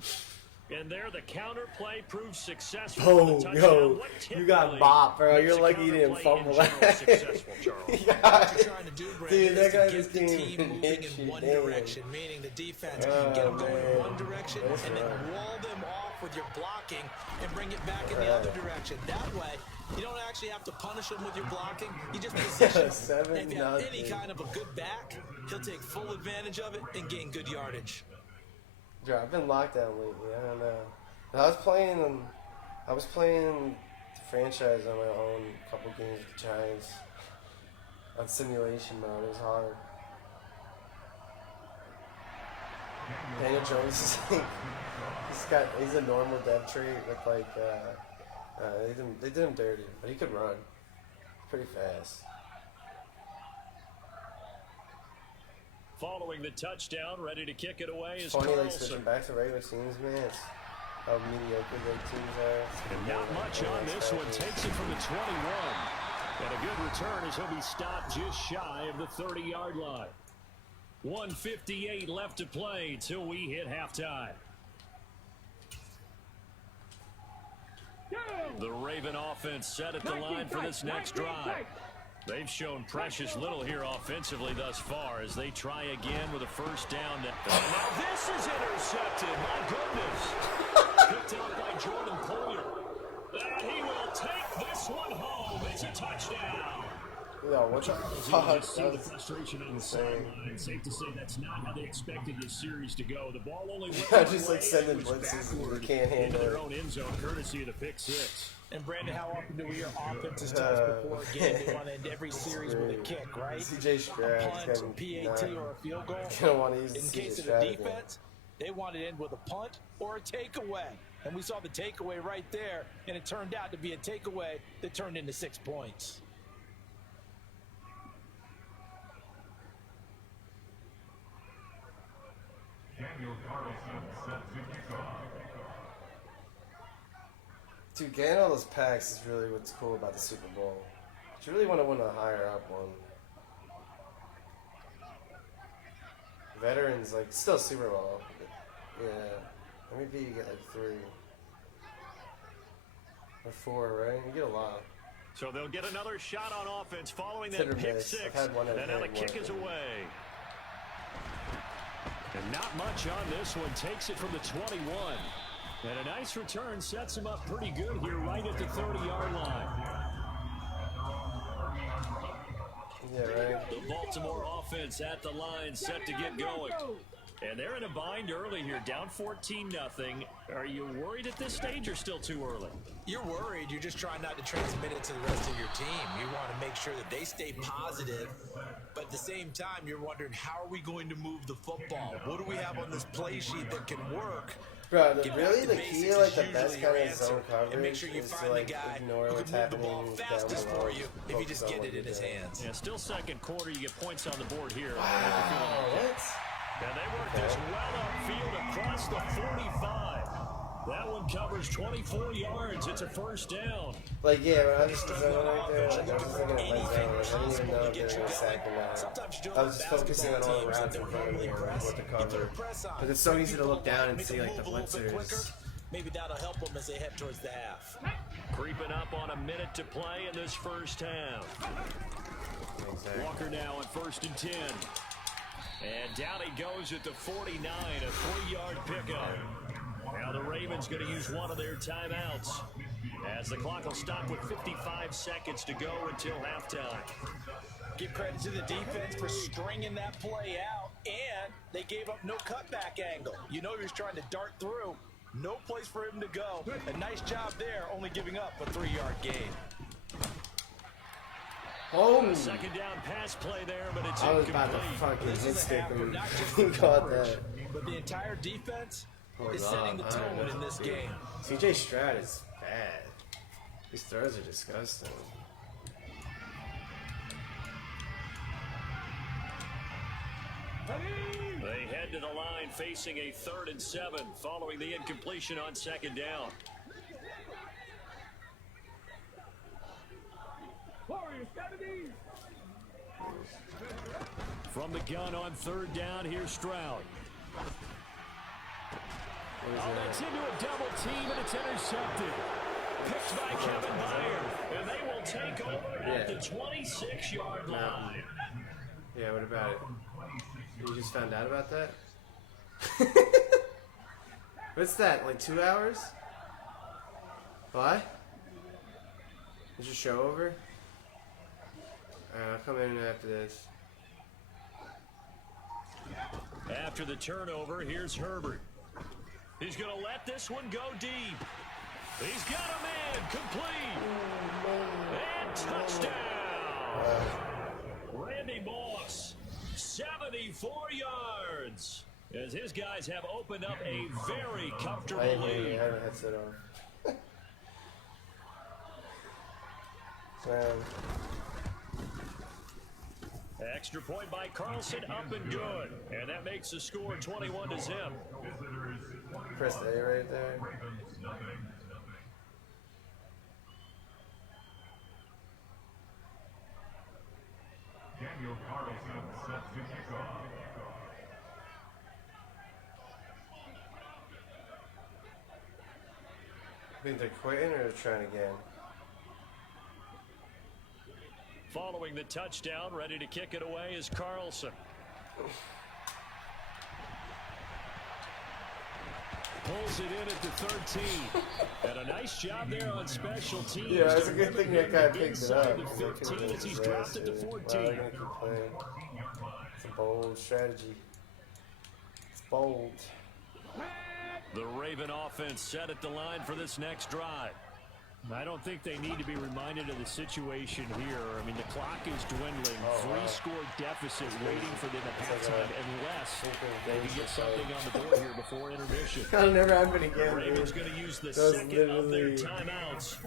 And there, the counter play proves successful. Oh, yo, you got bopped, bro. You're lucky you didn't fumble that. Successful, Charles. Yeah. What you're trying to do, Brandon, Dude, that is guy to just get the didn't team moving hit in you, one damn. direction, meaning the defense Oh, get them going man. in one direction That's and then right. wall them off with your blocking and bring it back in the other direction. That way, you don't actually have to punish him with your blocking. You just position him. And if you have any kind of a good back, he'll take full advantage of it and gain good yardage. Dude, I've been locked down lately. I don't know. I was playing the franchise on my own, a couple games with the Giants on simulation mode. It was hard. Daniel Jones is like, he's a normal depth trait with like they did him dirty, but he could run pretty fast. Following the touchdown, ready to kick it away is Funny like Carlson. switching back to regular teams, man. It's how mediocre their teams are. And not much on this one. Takes it from the 21. And a good return as he'll be stopped just shy of the 30-yard line. 1:58 left to play till we hit halftime. The Raven offense set at the line for this next drive. They've shown precious little here offensively thus far as they try again with a first down. Now this is intercepted. My goodness. Picked up by Jordan Poyer. And he will take this one home. It's a touchdown. Yo, what's up? You see the frustration on the sideline. Safe to say that's not how they expected this series to go. The ball only went Yeah, just like sending blitzes and you can't into handle their it. own end zone, courtesy of the pick six. And Brandon, how often do we hear offenses tell us before a game they want to end every series with a kick, right? CJ Stroud, A punt, a PAT, or a field goal. You don't want to use In CJ case of Stroud the again. defense, they wanted to end with a punt or a takeaway. And we saw the takeaway right there, and it turned out to be a takeaway that turned into 6 points. Dude, getting all those packs is really what's cool about the Super Bowl. But you really want to win a higher up one. Veterans, like, still Super Bowl. But yeah. MVP, you get like 3. Or 4, right? You get a lot. So they'll get another shot on offense following Hit or that pick miss. six. I've had one And now the hit, kick one is hit. away. And not much on this one. Takes it from the 21. And a nice return sets him up pretty good here right at the 30-yard line. Yeah, right. The Baltimore offense at the line set to get going. And they're in a bind early here, down 14-0. Are you worried at this stage or still too early? You're worried. You're just trying not to transmit it to the rest of your team. You want to make sure that they stay positive. But at the same time, you're wondering, how are we going to move the football? What do we have on this play sheet that can work? Bro, Get really back to the basics key, like is the best usually kind your of answer. zone coverage And make sure you is to find the like guy ignore who what's can move the happening ball down fastest below. for you if you just Focus on get what it in you're his doing. hands. Yeah, still second quarter. You get points on the board here. Wow, what? And they work this well upfield across the 45. That one covers 24 yards. It's a first down. Like, yeah, when I was just zone right there, like, I was just looking at my zone. Like, I didn't even know if they were going to sack him out. I was just focusing on all the routes in front of me and what to cover. But it's so easy to look down and see, like, the blitzers. Maybe that'll help them as they head towards the half. Creeping up on a minute to play in this first half. Exactly. Walker now on 1st and 10. And down he goes at the 49, a 3-yard pickup. Now the Ravens going to use one of their timeouts as the clock will stop with 55 seconds to go until halftime. Give credit to the defense for stringing that play out, and they gave up no cutback angle. You know he was trying to dart through. No place for him to go. A nice job there, only giving up a 3-yard gain. Oh, Second down pass play there, but it's I was about incomplete. to fucking This hit is a stick half where him. not just He the caught coverage, that. but the entire defense Oh, is setting the God, tone in this game. CJ Stroud is bad. These throws are disgusting. They head to the line facing a 3rd and 7 following the incompletion on second down. Warriors, 70. From the gun on 3rd down, here's Stroud. That's into a double team, and it's intercepted. Picked by Kevin Byard, and they will take over at the 26-yard line. Yeah, what about it? You just found out about that? What's that, like 2 hours? What? Is your show over? Alright, I'll come in after this. After the turnover, here's Herbert. He's going to let this one go deep. He's got a man complete. And touchdown. Randy Moss, 74 yards. As his guys have opened up a very comfortable lead. I have a headset on. Extra point by Carlson, up and good. And that makes the score 21-0. Press A right there. Daniel Carlson set to kick off. I think they're quitting or they're trying again. Following the touchdown, ready to kick it away is Carlson. Pulls it in at the 13. And a nice job there on special teams. Yeah, it's a good thing that guy picked it up. The 15 as he's dropped it to 14. Wow, they're gonna keep playing. It's a bold strategy. It's bold. The Raven offense set at the line for this next drive. I don't think they need to be reminded of the situation here. I mean, the clock is dwindling. Three-score deficit waiting for them at halftime unless they can get something on the board here before intermission. That'll never happen again. Raven's going to use the second of their timeouts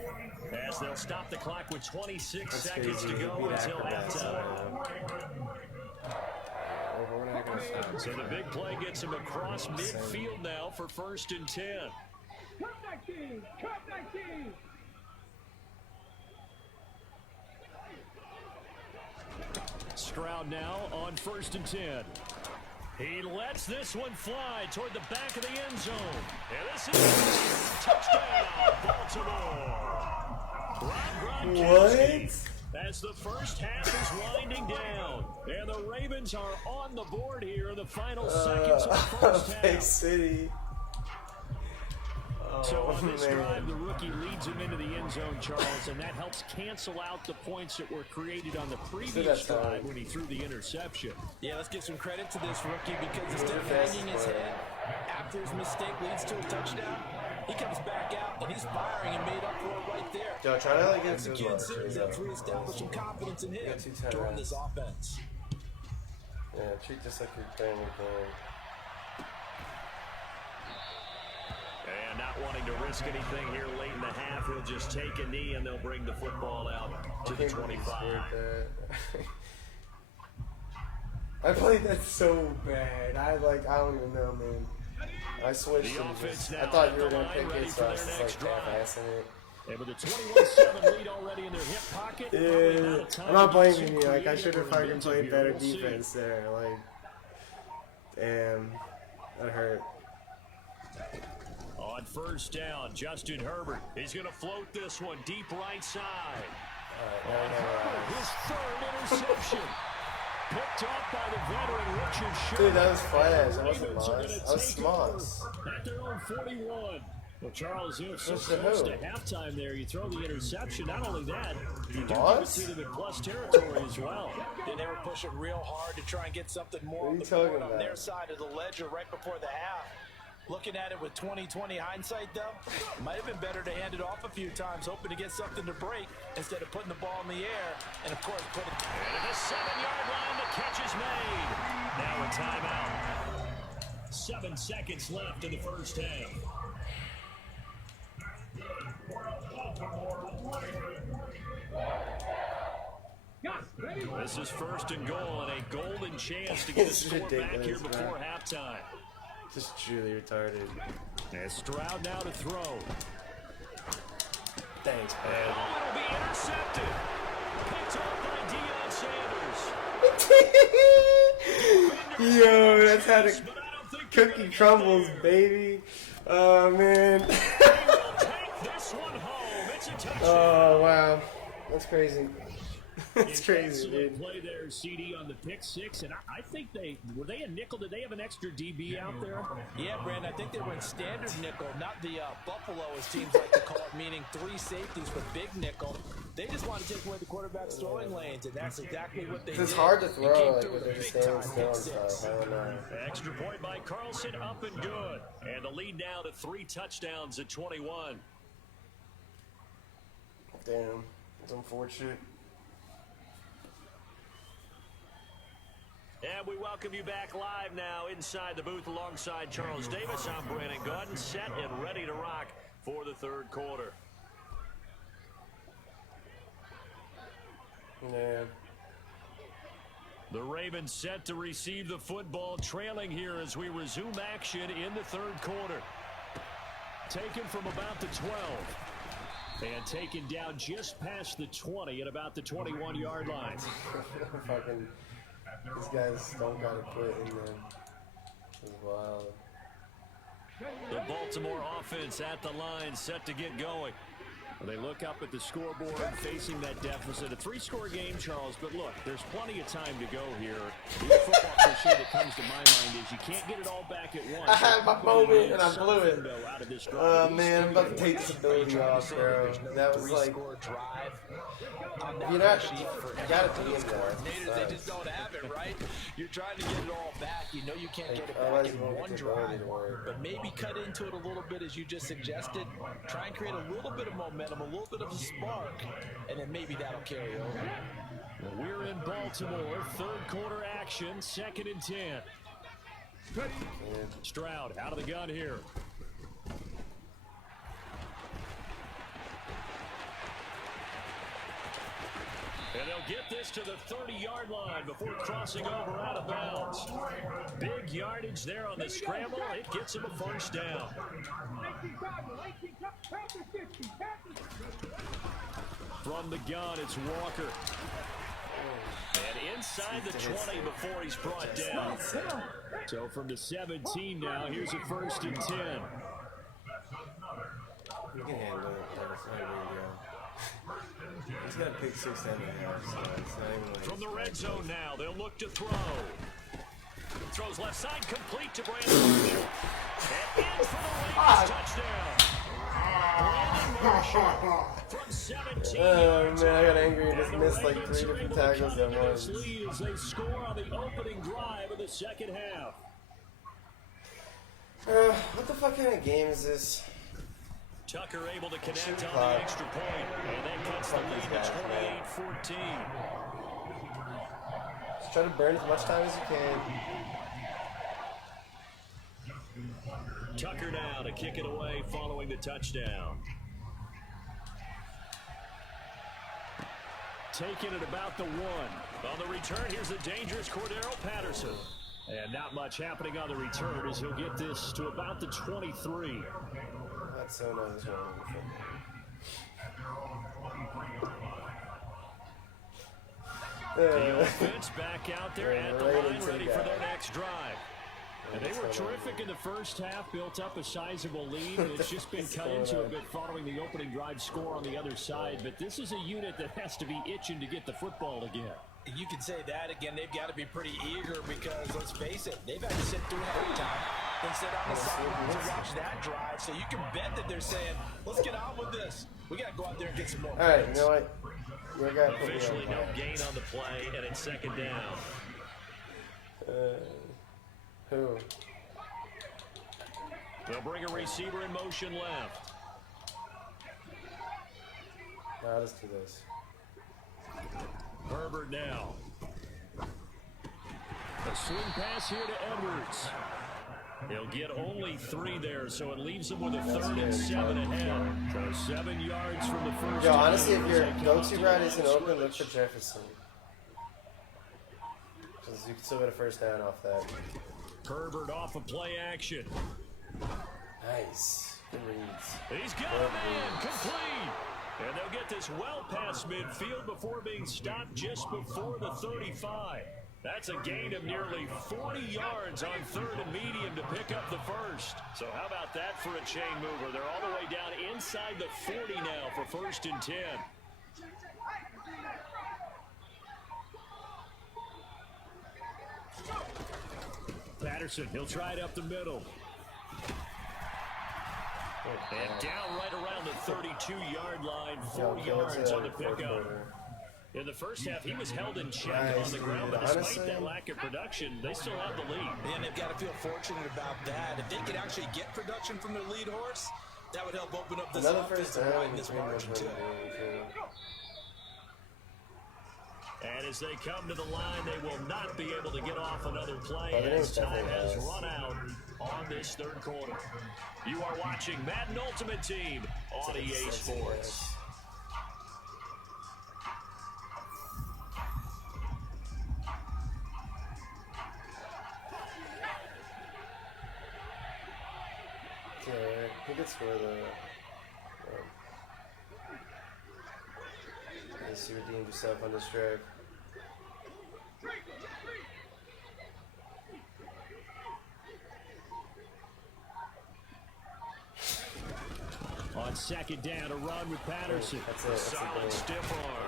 as they'll stop the clock with 26 seconds to go until halftime. So the big play gets him across midfield now for 1st and 10. Cut 19! Cut 19! Stroud now on 1st and 10. He lets this one fly toward the back of the end zone. And this is touchdown, Baltimore. Rob Gronkowski. As the first half is winding down. And the Ravens are on the board here in the final seconds of the first half. Big City. So on this drive, the rookie leads him into the end zone, Charles, and that helps cancel out the points that were created on the previous drive when he threw the interception. Yeah, let's give some credit to this rookie because instead of hanging his head after his mistake leads to a touchdown, he comes back out and he's firing and made up for it right there. Yo, try to like get It's a kid series that's reestablished some confidence in him to run this offense. Yeah, treat this like you're playing a game. And not wanting to risk anything here late in the half, he'll just take a knee and they'll bring the football out to the 25. I played that so bad. I don't even know, man. I switched and I thought you were going to pick it, so I was just like half-assing it. And with a 21-7 lead already in their hip pocket, yeah, I'm not blaming you. Like, I should have fucking played better defense there. Like, damn, that hurt. On 1st down, Justin Herbert. He's going to float this one deep right side. His 3rd interception. Picked off by the veteran Richard Sherman. Dude, that was flash. That wasn't Moss. That was Smoss. At their own 41. Well, Charles, you know, so close to halftime there. You throw the interception. Not only that, you do give it to them in plus territory as well. They were pushing real hard to try and get something more on the board on their side of the ledger right before the half. Looking at it with 20/20 hindsight, though, might have been better to hand it off a few times, hoping to get something to break instead of putting the ball in the air and, of course, put it. And at the 7-yard line, the catch is made. Now a timeout. 7 seconds left in the first half. This is 1st and goal and a golden chance to get the score back here before halftime. Just truly retarded. And Stroud now to throw. Thanks, man. Oh, it'll be intercepted. Picked off by Deion Sanders. Yo, that's how the cookie crumbles, baby. Oh, man. They will take this one home. It's a touchdown. Oh, wow. That's crazy. That's crazy, Excellent dude. play there, CD, on the pick six. And I think were they a nickel? Did they have an extra DB out there? Yeah, Brandon, I think they were in standard nickel, not the Buffalo, as teams like to call it, meaning 3 safeties with big nickel. They just want to take away the quarterback's throwing lanes, and that's exactly what they did. It's hard to throw, like, with when a they're just big-time standing pick still and six. stuff. I don't know. Extra point by Carlson, up and good. And the lead now to 3 touchdowns at 21. Damn. It's unfortunate. And we welcome you back live now inside the booth alongside Charles Davis. I'm Brandon Gaudin, set and ready to rock for the third quarter. Yeah. The Ravens set to receive the football, trailing here as we resume action in the third quarter. Taken from about the 12. And taken down just past the 20 at about the 21-yard line. Fucking, these guys don't got to quit in there. This is wild. The Baltimore offense at the line, set to get going. They look up at the scoreboard facing that deficit. A 3-score game, Charles, but look, there's plenty of time to go here. The football cliche that comes to my mind is you can't get it all back at once. I had my moment and I blew it. Out of this Oh, man, I'm about to take this ability off, bro. That was like, you're not, you gotta be in there. They just don't have it, right? You're trying to get it all back. You know you can't get it back Otherwise in you won't one get the ability drive. to work. But maybe cut into it a little bit as you just suggested. Try and create a little bit of momentum, a little bit of a spark, and then maybe that'll carry over. Well, we're in Baltimore, third quarter action, 2nd and 10. Stroud out of the gun here. And they'll get this to the 30-yard line before crossing over out of bounds. Big yardage there on the scramble. It gets him a first down. From the gun, it's Walker. And inside the 20 before he's brought down. So from the 17 now, here's a 1st and 10. You can handle it. That's not really good. He's got a pick 6 and a half, so it's not even like... From the red zone now, they'll look to throw. Throws left side, complete to Brandon Marshall. And in for the Ravens touchdown. Brandon Marshall from 17 Oh, man, I got angry and just missed like 3 different tackles at once. lead as they score on the opening drive of the second half. What the fuck kind of game is this? Tucker able to connect on the extra point, and that cuts the lead to 28-14. Just try to burn as much time as you can. Tucker now to kick it away following the touchdown. Taking it about the 1. On the return, here's the dangerous Cordero Patterson. And not much happening on the return as he'll get this to about the 23. That's so nice. The offense back out there at the line, ready for their next drive. And they were terrific in the first half, built up a sizable lead. It's just been cut into a bit following the opening drive score on the other side. But this is a unit that has to be itching to get the football again. You can say that again. They've got to be pretty eager because, let's face it, they've had to sit through halftime and sit on the sidelines and watch that drive. So you can bet that they're saying, let's get on with this. We got to go out there and get some more points. All right, you know what? Your guy put me Officially on no fire. gain on the play, and it's 2nd down. Who? They'll bring a receiver in motion left. Nah, let's do this. Herbert now. A swing pass here to Edwards. He'll get only 3 there, so it leaves him with a 3rd and 7 ahead. So 7 yards from the first. Yo, honestly, if your go-to route isn't open, look for Jefferson. Because you can still get a first down off that. Herbert off of play action. Nice. Good reads. He's got a man complete. And they'll get this well past midfield before being stopped just before the 35. That's a gain of nearly 40 yards on 3rd and medium to pick up the first. So how about that for a chain mover? They're all the way down inside the 40 now for 1st and 10. Patterson, he'll try it up the middle. And down right around the 32-yard line, 4 yards on the pickup. In the first half, he was held in check on the ground, but despite that lack of production, they still have the lead. And they've got to feel fortunate about that. If they could actually get production from their lead horse, that would help open up this offense and widen this margin too. And as they come to the line, they will not be able to get off another play as time has run out on this 3rd quarter. You are watching Madden Ultimate Team on EA Sports. Yeah, he could score the. Yes, you redeemed yourself on this drive. On 2nd down, a run with Patterson. That's a solid stiff arm.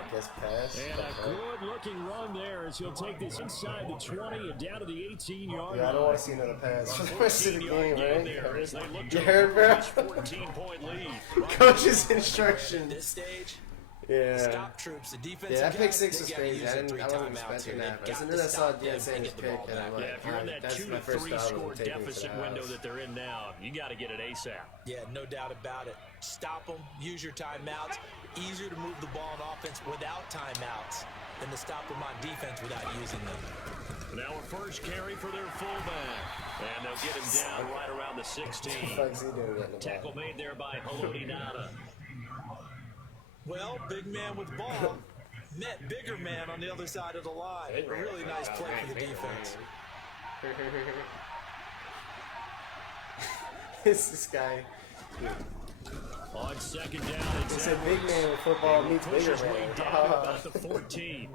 Pass. And a good-looking run there as he'll take this inside the 20 and down to the 18-yard line. Yeah, I don't want to see another pass for the rest of the game, right? You heard, bro? 14-point lead. Coach's instructions. This stage, yeah. stop troops. The defense. Yeah, that pick 6 was crazy. I wasn't expecting that. But as soon as I saw Dan Sanders pick, and I'm like, if you're in that that's 2 my to first 3 job score taking deficit window that they're in now, you got to get it ASAP. Yeah, no doubt about it. Stop them. Use your timeouts. Easier to move the ball on offense without timeouts than to stop them on defense without using them. Now a first carry for their fullback. And they'll get him down right around the 16. Tackle made there by Haloti Ngata. Well, big man with ball met bigger man on the other side of the line. A really nice play for the defense. This guy. On 2nd down, it's a big man with football meets bigger man. Down about the 14.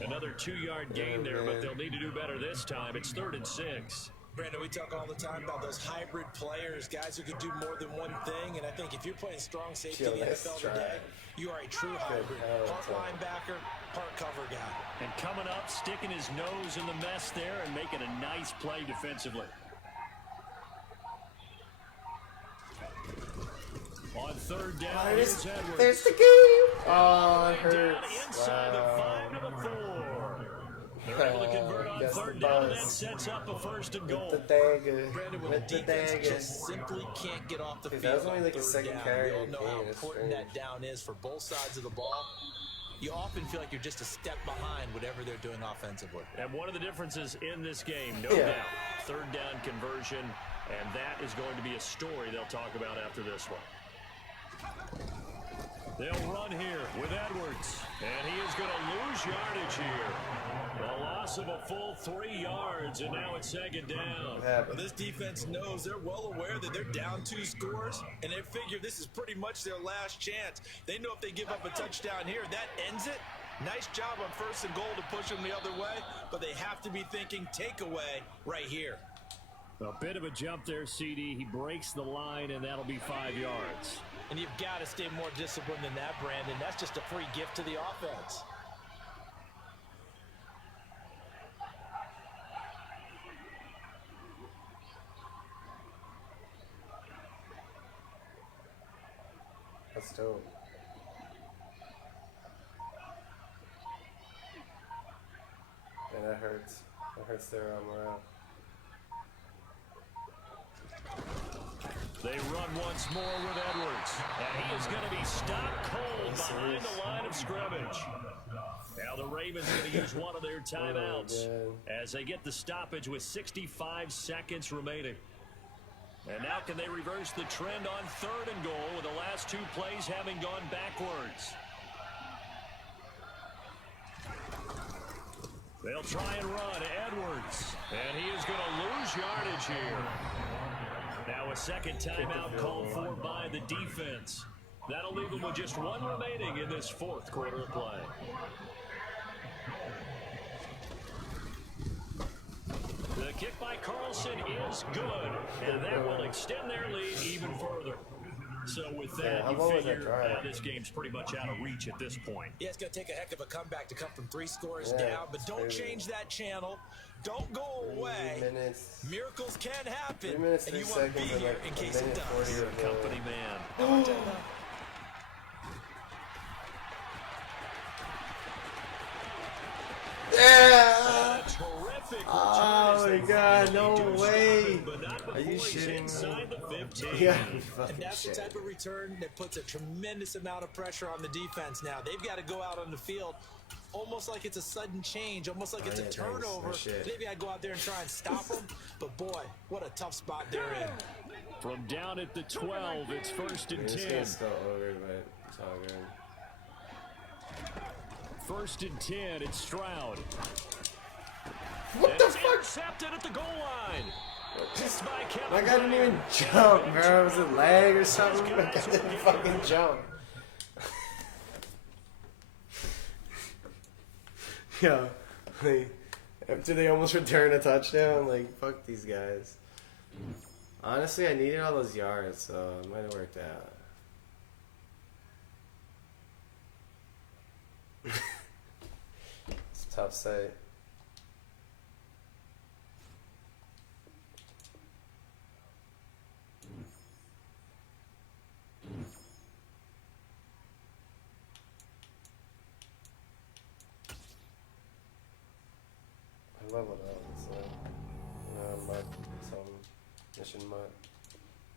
Another 2-yard gain there, but they'll need to do better this time. It's 3rd and 6. Brandon, we talk all the time about those hybrid players, guys who can do more than one thing, and I think if you're playing strong safety in the NFL today, you are a true hybrid. Part linebacker, part cover guy. And coming up, sticking his nose in the mess there and making a nice play defensively. On 3rd down, here's Edwards. There's the game. Oh, it hurts. Inside the 5 to the 4. They're able to convert on 3rd down, and that sets up a 1st and goal. With the dagger. Brandon, when the defense just simply can't get off the field, that was only like a second carry. We all know how important that down is for both sides of the ball. You often feel like you're just a step behind whatever they're doing offensively. And one of the differences in this game, no doubt, 3rd down conversion, and that is going to be a story they'll talk about after this one. They'll run here with Edwards, and he is going to lose yardage here. A loss of a full 3 yards, and now it's 2nd down. This defense knows, they're well aware that they're down 2 scores, and they figure this is pretty much their last chance. They know if they give up a touchdown here, that ends it. Nice job on 1st and goal to push them the other way, but they have to be thinking takeaway right here. A bit of a jump there, CD. He breaks the line, and that'll be 5 yards. And you've got to stay more disciplined than that, Brandon. That's just a free gift to the offense. That's dope. And that hurts. That hurts their morale. They run once more with Edwards. And he is going to be stopped cold behind the line of scrimmage. Now the Ravens are going to use one of their timeouts as they get the stoppage with 65 seconds remaining. And now can they reverse the trend on 3rd and goal with the last 2 plays having gone backwards? They'll try and run Edwards. And he is going to lose yardage here. Now a second timeout called for by the defense. That'll leave them with just 1 remaining in this 4th quarter of play. Kick by Carlson is good, and that will extend their lead even further. So with that, you figure this game's pretty much out of reach at this point. Yeah, it's going to take a heck of a comeback to come from 3 scores down, but don't change that channel. Don't go away. Miracles can happen, and you want to be here in case it does. You're a company man. Yeah! Oh my God, no way! Are you shitting me? Yeah, and that's the type of return that puts a tremendous amount of pressure on the defense now. They've got to go out on the field almost like it's a sudden change, almost like it's a turnover. Maybe I'd go out there and try and stop them, but boy, what a tough spot they're in. From down at the 12, it's 1st and 10. It's still over, but it's all good. 1st and 10, it's Stroud. What the fuck? Intercepted at the goal line. My guy didn't even jump, bro. Was it leg or something? My guy didn't fucking jump. Yo, like, after they almost return a touchdown, like, fuck these guys. Honestly, I needed all those yards, so it might have worked out. It's a tough sight. I leveled up, so mud,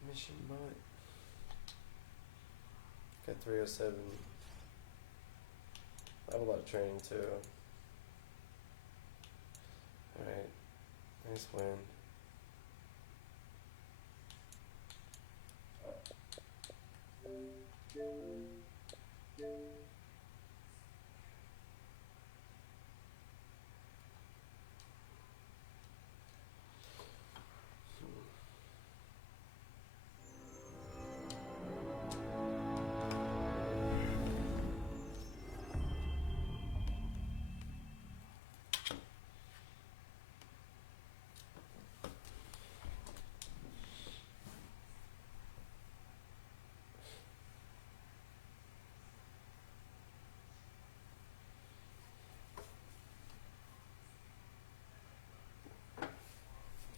mission mud. Got 307. I have a lot of training too. Alright, nice win.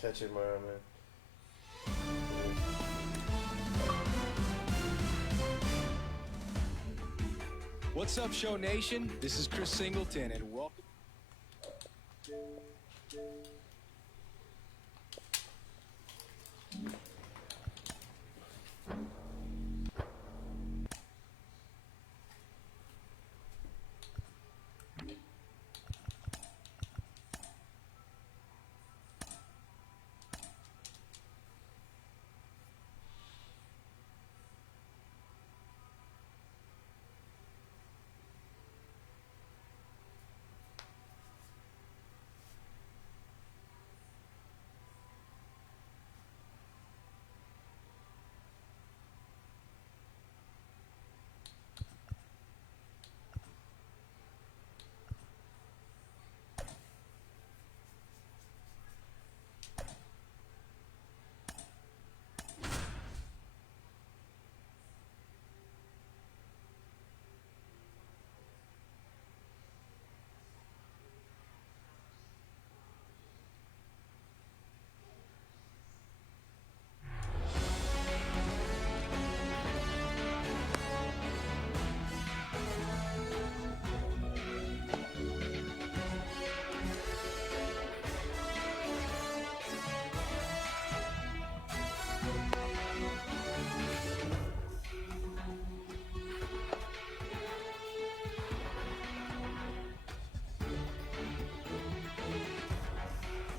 Catch you tomorrow, man. What's up, Show Nation? This is Chris Singleton, and welcome.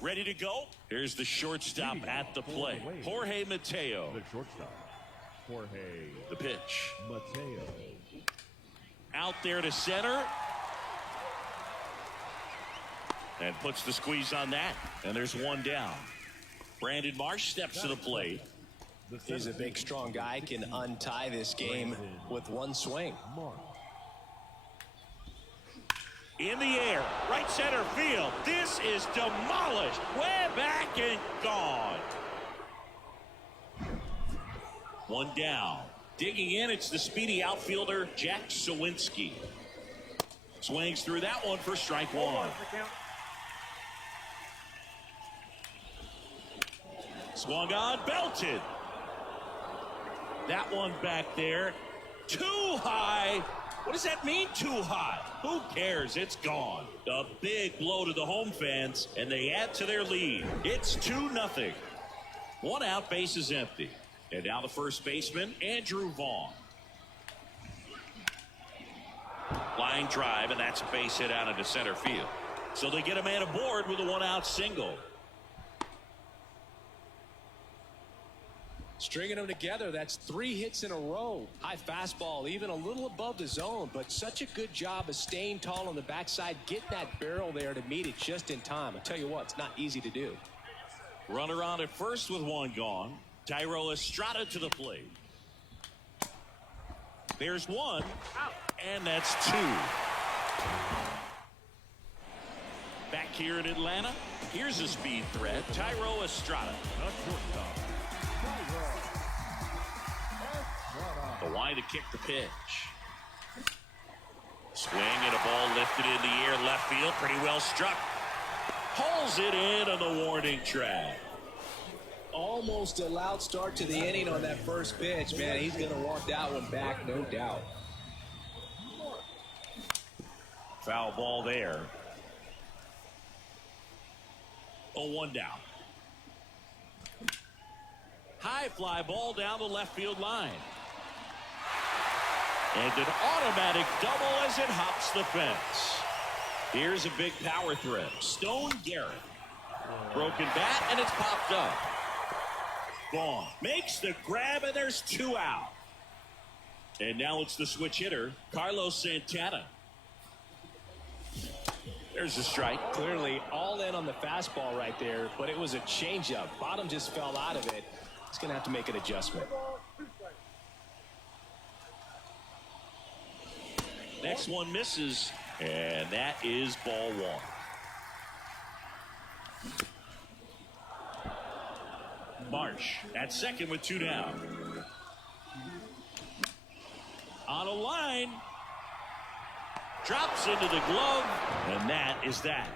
Ready to go? Here's the shortstop at the plate. Jorge Mateo. The shortstop, Jorge. The pitch. Mateo. Out there to center. And puts the squeeze on that. And there's one down. Brandon Marsh steps to the plate. He's a big, strong guy. Can untie this game with one swing. In the air, right center field. This is demolished. Way back and gone. One down. Digging in, it's the speedy outfielder, Jack Sawinski. Swings through that one for strike one. Swung on, belted. That one back there. Too high. What does that mean, too high? Who cares? It's gone. A big blow to the home fans, and they add to their lead. It's 2-0. One out, base is empty. And now the first baseman, Andrew Vaughn. Line drive, and that's a base hit out into center field. So they get a man aboard with a one-out single. Stringing them together, that's 3 hits in a row. High fastball, even a little above the zone, but such a good job of staying tall on the backside, getting that barrel there to meet it just in time. I tell you what, it's not easy to do. Runner on at first with one gone. Thairo Estrada to the plate. There's one, and that's 2. Back here in Atlanta, here's a speed threat, Thairo Estrada. The line to kick the pitch. Swing and a ball lifted in the air, left field, pretty well struck. Pulls it in on the warning track. Almost a loud start to the inning on that first pitch, man. He's going to want that one back, no doubt. Foul ball there. 0-1 down. High fly ball down the left field line. And an automatic double as it hops the fence. Here's a big power threat. Stone Garrett. Broken bat, and it's popped up. Vaughn makes the grab, and there's 2 out. And now it's the switch hitter, Carlos Santana. There's a strike. Clearly all in on the fastball right there, but it was a changeup. Bottom just fell out of it. He's going to have to make an adjustment. Next one misses, and that is ball 1. Marsh at second with 2 down. On a line. Drops into the glove, and that is that.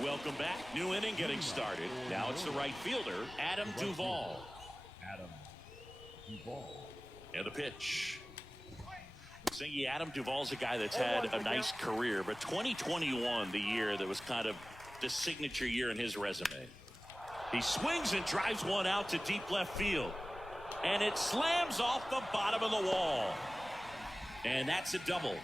Welcome back. New inning getting started. Now it's the right fielder, Adam Duvall. And the pitch. Singy, Adam Duvall's a guy that's had a nice career, but 2021, the year that was kind of the signature year in his resume. He swings and drives one out to deep left field. And it slams off the bottom of the wall. And that's a double.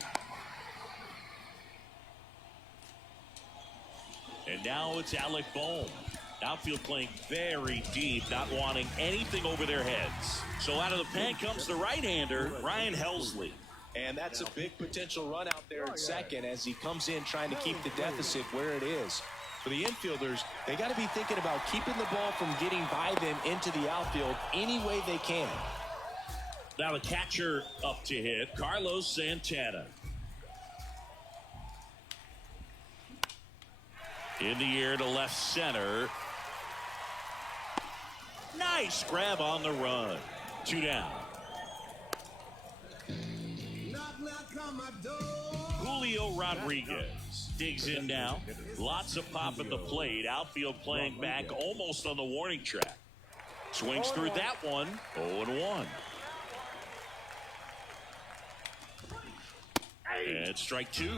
And now it's Alec Bohm. Outfield playing very deep, not wanting anything over their heads. So out of the pen comes the right-hander, Ryan Helsley. And that's a big potential run out there in second as he comes in trying to keep the deficit where it is. For the infielders, they got to be thinking about keeping the ball from getting by them into the outfield any way they can. Now the catcher up to hit, Carlos Santana. In the air to left center. Nice grab on the run. 2 down. Julio Rodriguez digs in now. Lots of pop at the plate. Outfield playing back almost on the warning track. Swings through that one. 0-1. And strike 2.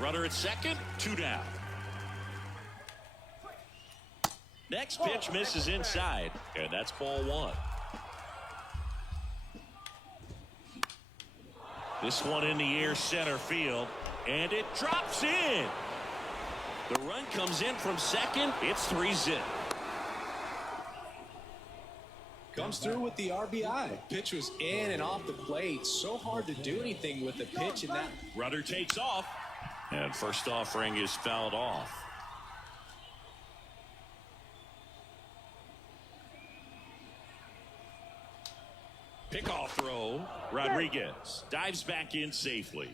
Runner at second. 2 down. Next pitch misses inside, and that's ball 1. This one in the air center field, and it drops in. The run comes in from second. It's 3-0. Comes through with the RBI. Pitch was in and off the plate. So hard to do anything with the pitch. And that Runner takes off, and first offering is fouled off. Pickoff throw. Rodriguez dives back in safely.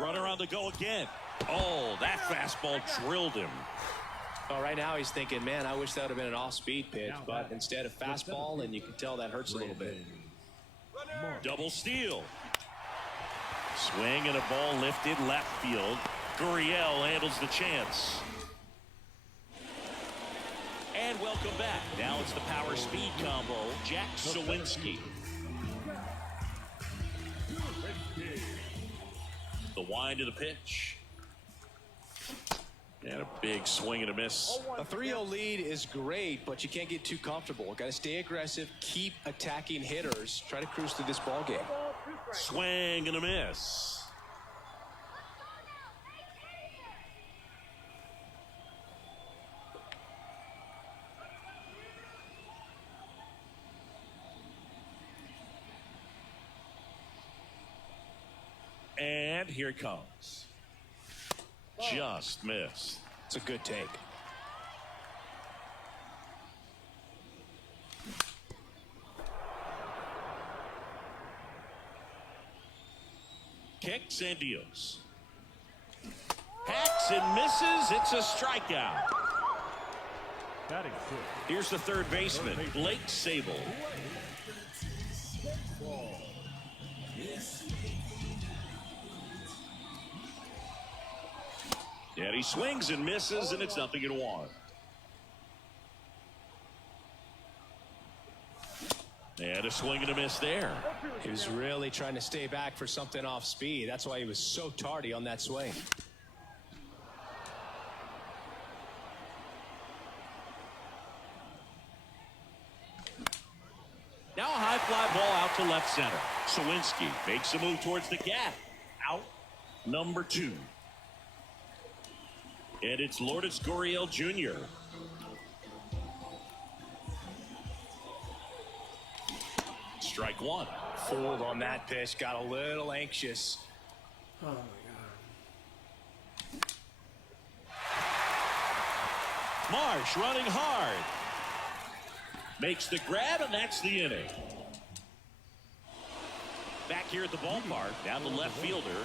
Runner on the go again. Oh, that fastball drilled him. Well, right now he's thinking, man, I wish that would have been an off-speed pitch, but instead a fastball, and you can tell that hurts a little bit. Double steal. Swing and a ball lifted left field. Gurriel handles the chance. And welcome back. Now it's the power speed combo. Jack Sawinski. The wind of the pitch. And a big swing and a miss. A 3-0 lead is great, but you can't get too comfortable. Got to stay aggressive, keep attacking hitters, try to cruise through this ball game. Swing and a miss. And here it comes. Just missed. It's a good take. Kicks and deals. Hacks and misses. It's a strikeout. Here's the third baseman, Blake Sable. And he swings and misses, and it's 0-1. And a swing and a miss there. He was really trying to stay back for something off speed. That's why he was so tardy on that swing. Now a high fly ball out to left center. Sawinski makes a move towards the gap. Out number 2. And it's Lourdes Gurriel Jr. Strike 1. Fooled on that pitch. Got a little anxious. Oh, my God. Marsh running hard. Makes the grab, and that's the inning. Back here at the ballpark, down the left fielder.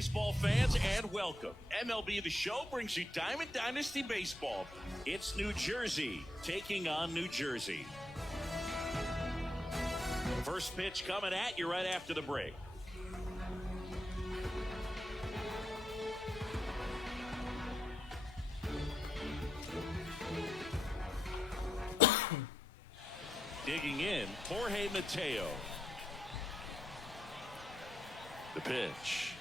baseball fans, and welcome. MLB The Show brings you Diamond Dynasty Baseball. It's New Jersey taking on New Jersey. First pitch coming at you right after the break. Digging in, Jorge Mateo. The pitch.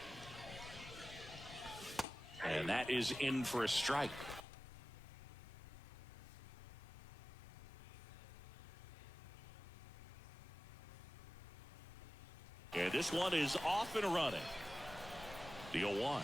And that is in for a strike. And this one is off and running. The 0-1.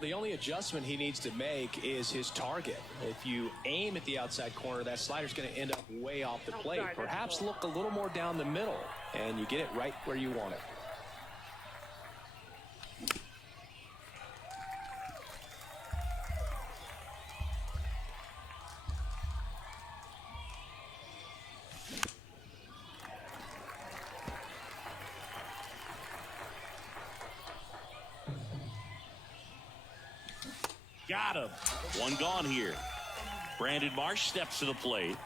The only adjustment he needs to make is his target. If you aim at the outside corner, that slider's going to end up way off the plate. Perhaps look a little more down the middle, and you get it right where you want it. Got him. One gone here. Brandon Marsh steps to the plate.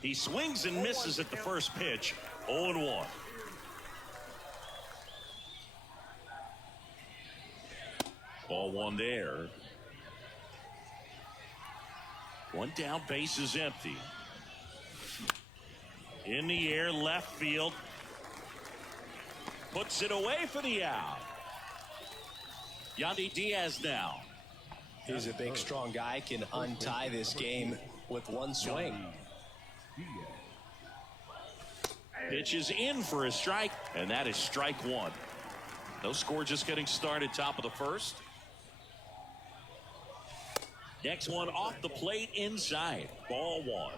He swings and misses at the first pitch. 0-1. Ball one there. One down, base is empty. In the air, left field. Puts it away for the out. Yandy Diaz now. He's a big, strong guy, can untie this game with one swing. Pitch is in for a strike, and that is strike one. No score, just getting started, top of the first. Next one off the plate inside. Ball one.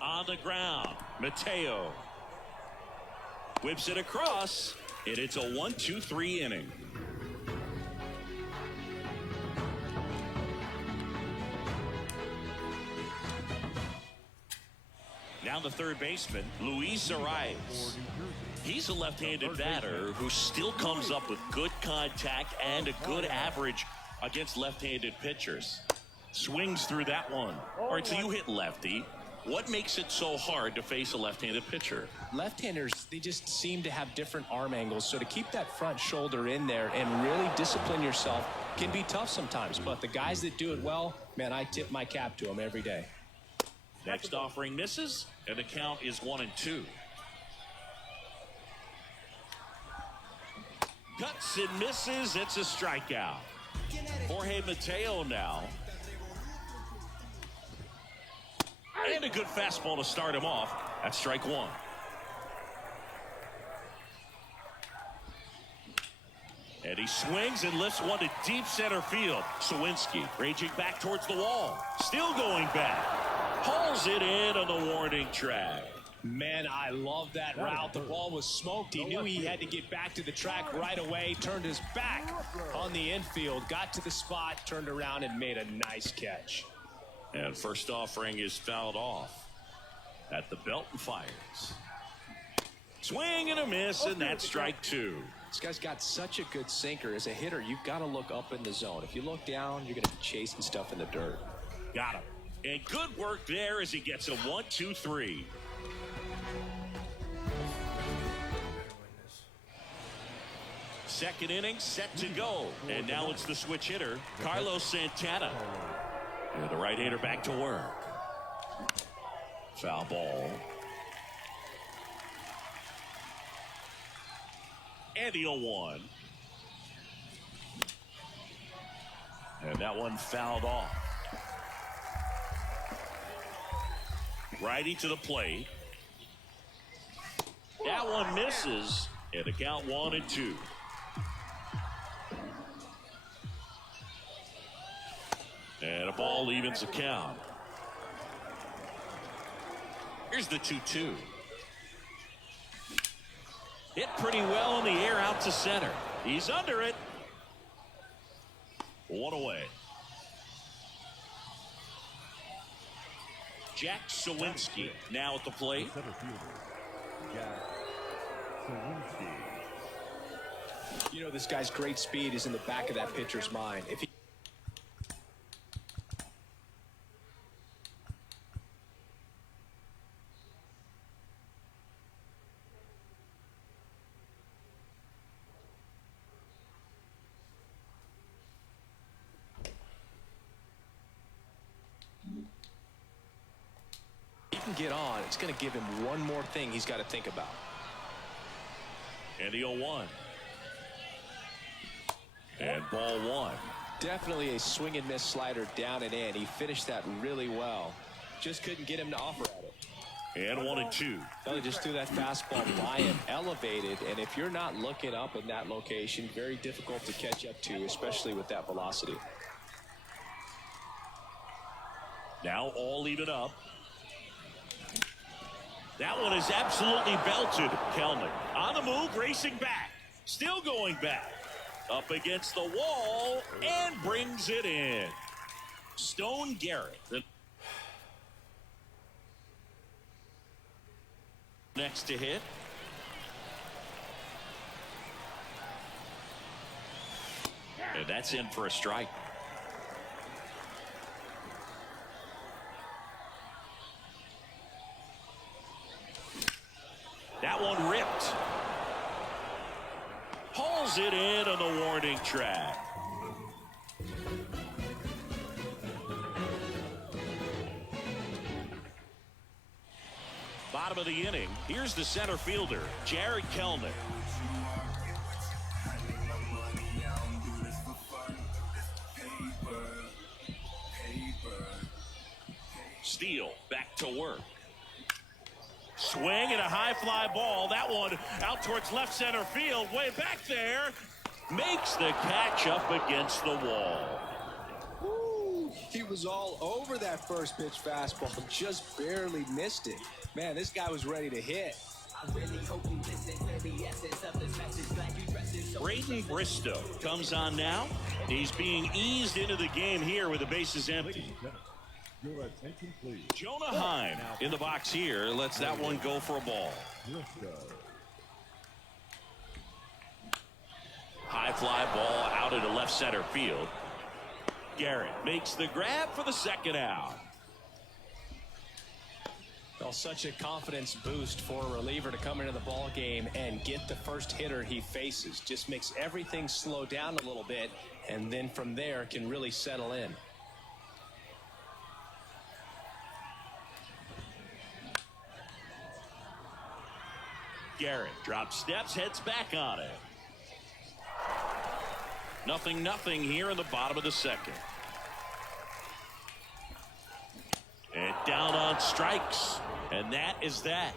On the ground, Mateo whips it across, and it's a 1-2-3 inning. Now the third baseman, Luis Arias. He's a left-handed batter who still comes up with good contact and a good average against left-handed pitchers. Swings through that one. All right, so you hit lefty. What makes it so hard to face a left-handed pitcher? Left-handers, they just seem to have different arm angles, so to keep that front shoulder in there and really discipline yourself can be tough sometimes. But the guys that do it well, man, I tip my cap to them every day. Next offering misses, and the count is 1-2. Cuts and misses, it's a strikeout. Jorge Mateo now. And a good fastball to start him off. That's strike one. And he swings and lifts one to deep center field. Sawinski raging back towards the wall. Still going back. Hauls it in on the warning track. Man, I love that route. The ball was smoked. He knew he had to get back to the track right away. Turned his back on the infield. Got to the spot, turned around, and made a nice catch. And first offering is fouled off at the belt and fires. Swing and a miss, and that's strike two. This guy's got such a good sinker. As a hitter, you've got to look up in the zone. If you look down, you're going to be chasing stuff in the dirt. Got him. And good work there as he gets a 1-2-3. Second inning set to go. And now it's the switch hitter, Carlos Santana. And the right-hander back to work. Foul ball. And the 0-1. And that one fouled off. Righty to the plate. That one misses. And the count 1-2. And a ball evens the count. Here's the 2-2. Hit pretty well in the air out to center. He's under it. One away. Jack Sawinski now at the plate. You know, this guy's great speed is in the back of that pitcher's mind. If he can get on, it's going to give him one more thing he's got to think about. And the 0-1. And ball one. Definitely a swing and miss slider down and in. He finished that really well. Just couldn't get him to offer at it. And 1-2. Well, he just threw that fastball by him, elevated, and if you're not looking up in that location, very difficult to catch up to, especially with that velocity. Now all even up. That one is absolutely belted. Kelnick on the move, racing back. Still going back. Up against the wall and brings it in. Stone Garrett. The next to hit. And that's in for a strike. That one ripped. Hauls it in on the warning track. Bottom of the inning. Here's the center fielder, Jared Kelnick. Steele back to work. Swing and a high fly ball. That one out towards left center field. Way back there. Makes the catch up against the wall. Woo, he was all over that first pitch fastball. Just barely missed it. Man, this guy was ready to hit. Braden Bristow comes on now. He's being eased into the game here with the bases empty. Your attention, please. Jonah Heim in the box here. Lets that one go for a ball. High fly ball out into left center field. Garrett makes the grab for the second out. Well, such a confidence boost for a reliever to come into the ball game and get the first hitter he faces. Just makes everything slow down a little bit, and then from there can really settle in. Garrett drops steps, heads back on it. 0-0 here in the bottom of the second. And down on strikes. And that is that.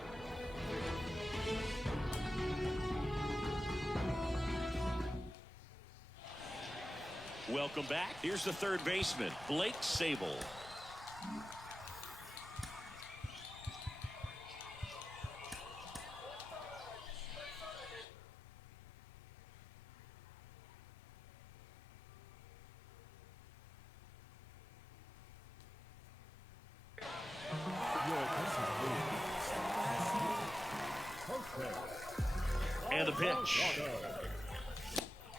Welcome back. Here's the third baseman, Blake Sable. And the pitch.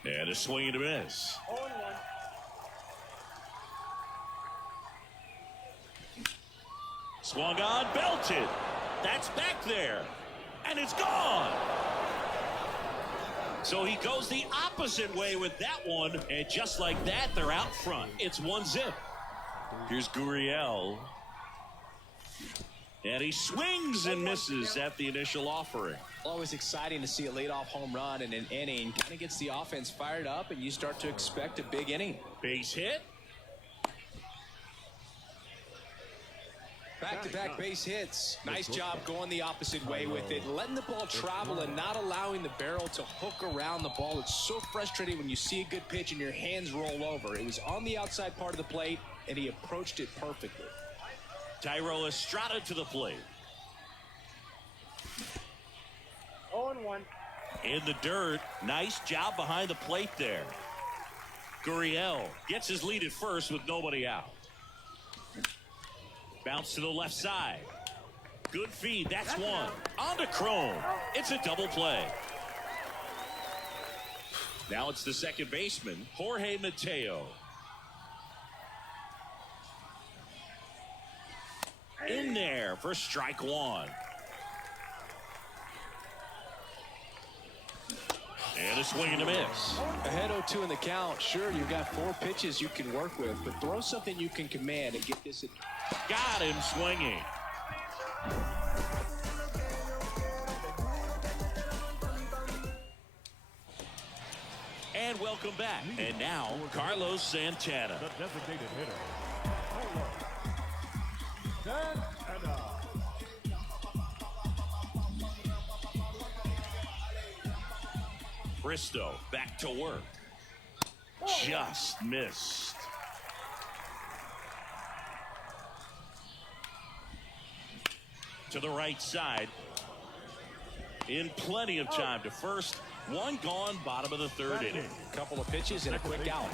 And a swing and a miss. Swung on, belted. That's back there. And it's gone. So he goes the opposite way with that one. And just like that, they're out front. It's 1-0. Here's Gurriel. And he swings and misses at the initial offering. Always exciting to see a leadoff home run in an inning. Kind of gets the offense fired up, and you start to expect a big inning. Base hit. Back-to-back base hits. Nice job going the opposite way with it. Letting the ball travel and not allowing the barrel to hook around the ball. It's so frustrating when you see a good pitch and your hands roll over. It was on the outside part of the plate, and he approached it perfectly. Tyro Estrada to the plate. 0-1. In the dirt. Nice job behind the plate there. Gurriel gets his lead at first with nobody out. Bounce to the left side. Good feed. That's one. On to Chrome. It's a double play. Now it's the second baseman, Jorge Mateo. In there for strike one. And a swing and a miss. Ahead 0-2 in the count. Sure, you've got 4 pitches you can work with, but throw something you can command and get this. Got him swinging. And welcome back. And now, Carlos Santana. The designated hitter. Santana. Bristow back to work. Just missed. To the right side. In plenty of time to first. One gone, bottom of the third inning. Couple of pitches and a quick out.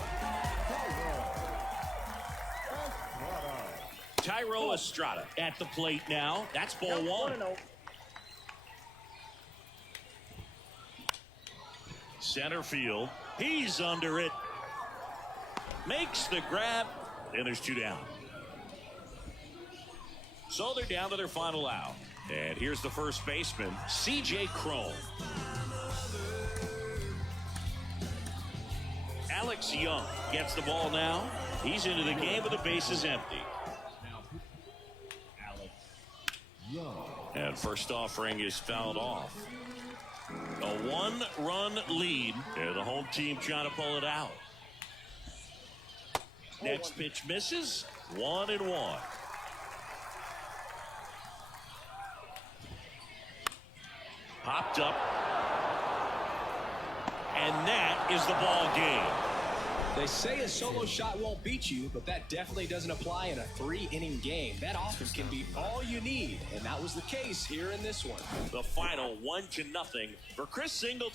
Tyro Estrada at the plate now. That's ball one. Center field. He's under it. Makes the grab. And there's 2 down. So they're down to their final out. And here's the first baseman, C.J. Chrome. Alex Young gets the ball now. He's into the game with the bases empty. And first offering is fouled off. A 1-run lead. And the home team trying to pull it out. Next pitch misses. 1-1. Popped up. And that is the ball game. They say a solo shot won't beat you, but that definitely doesn't apply in a 3-inning game. That often can be all you need, and that was the case here in this one. The final 1-0 for Chris Singleton.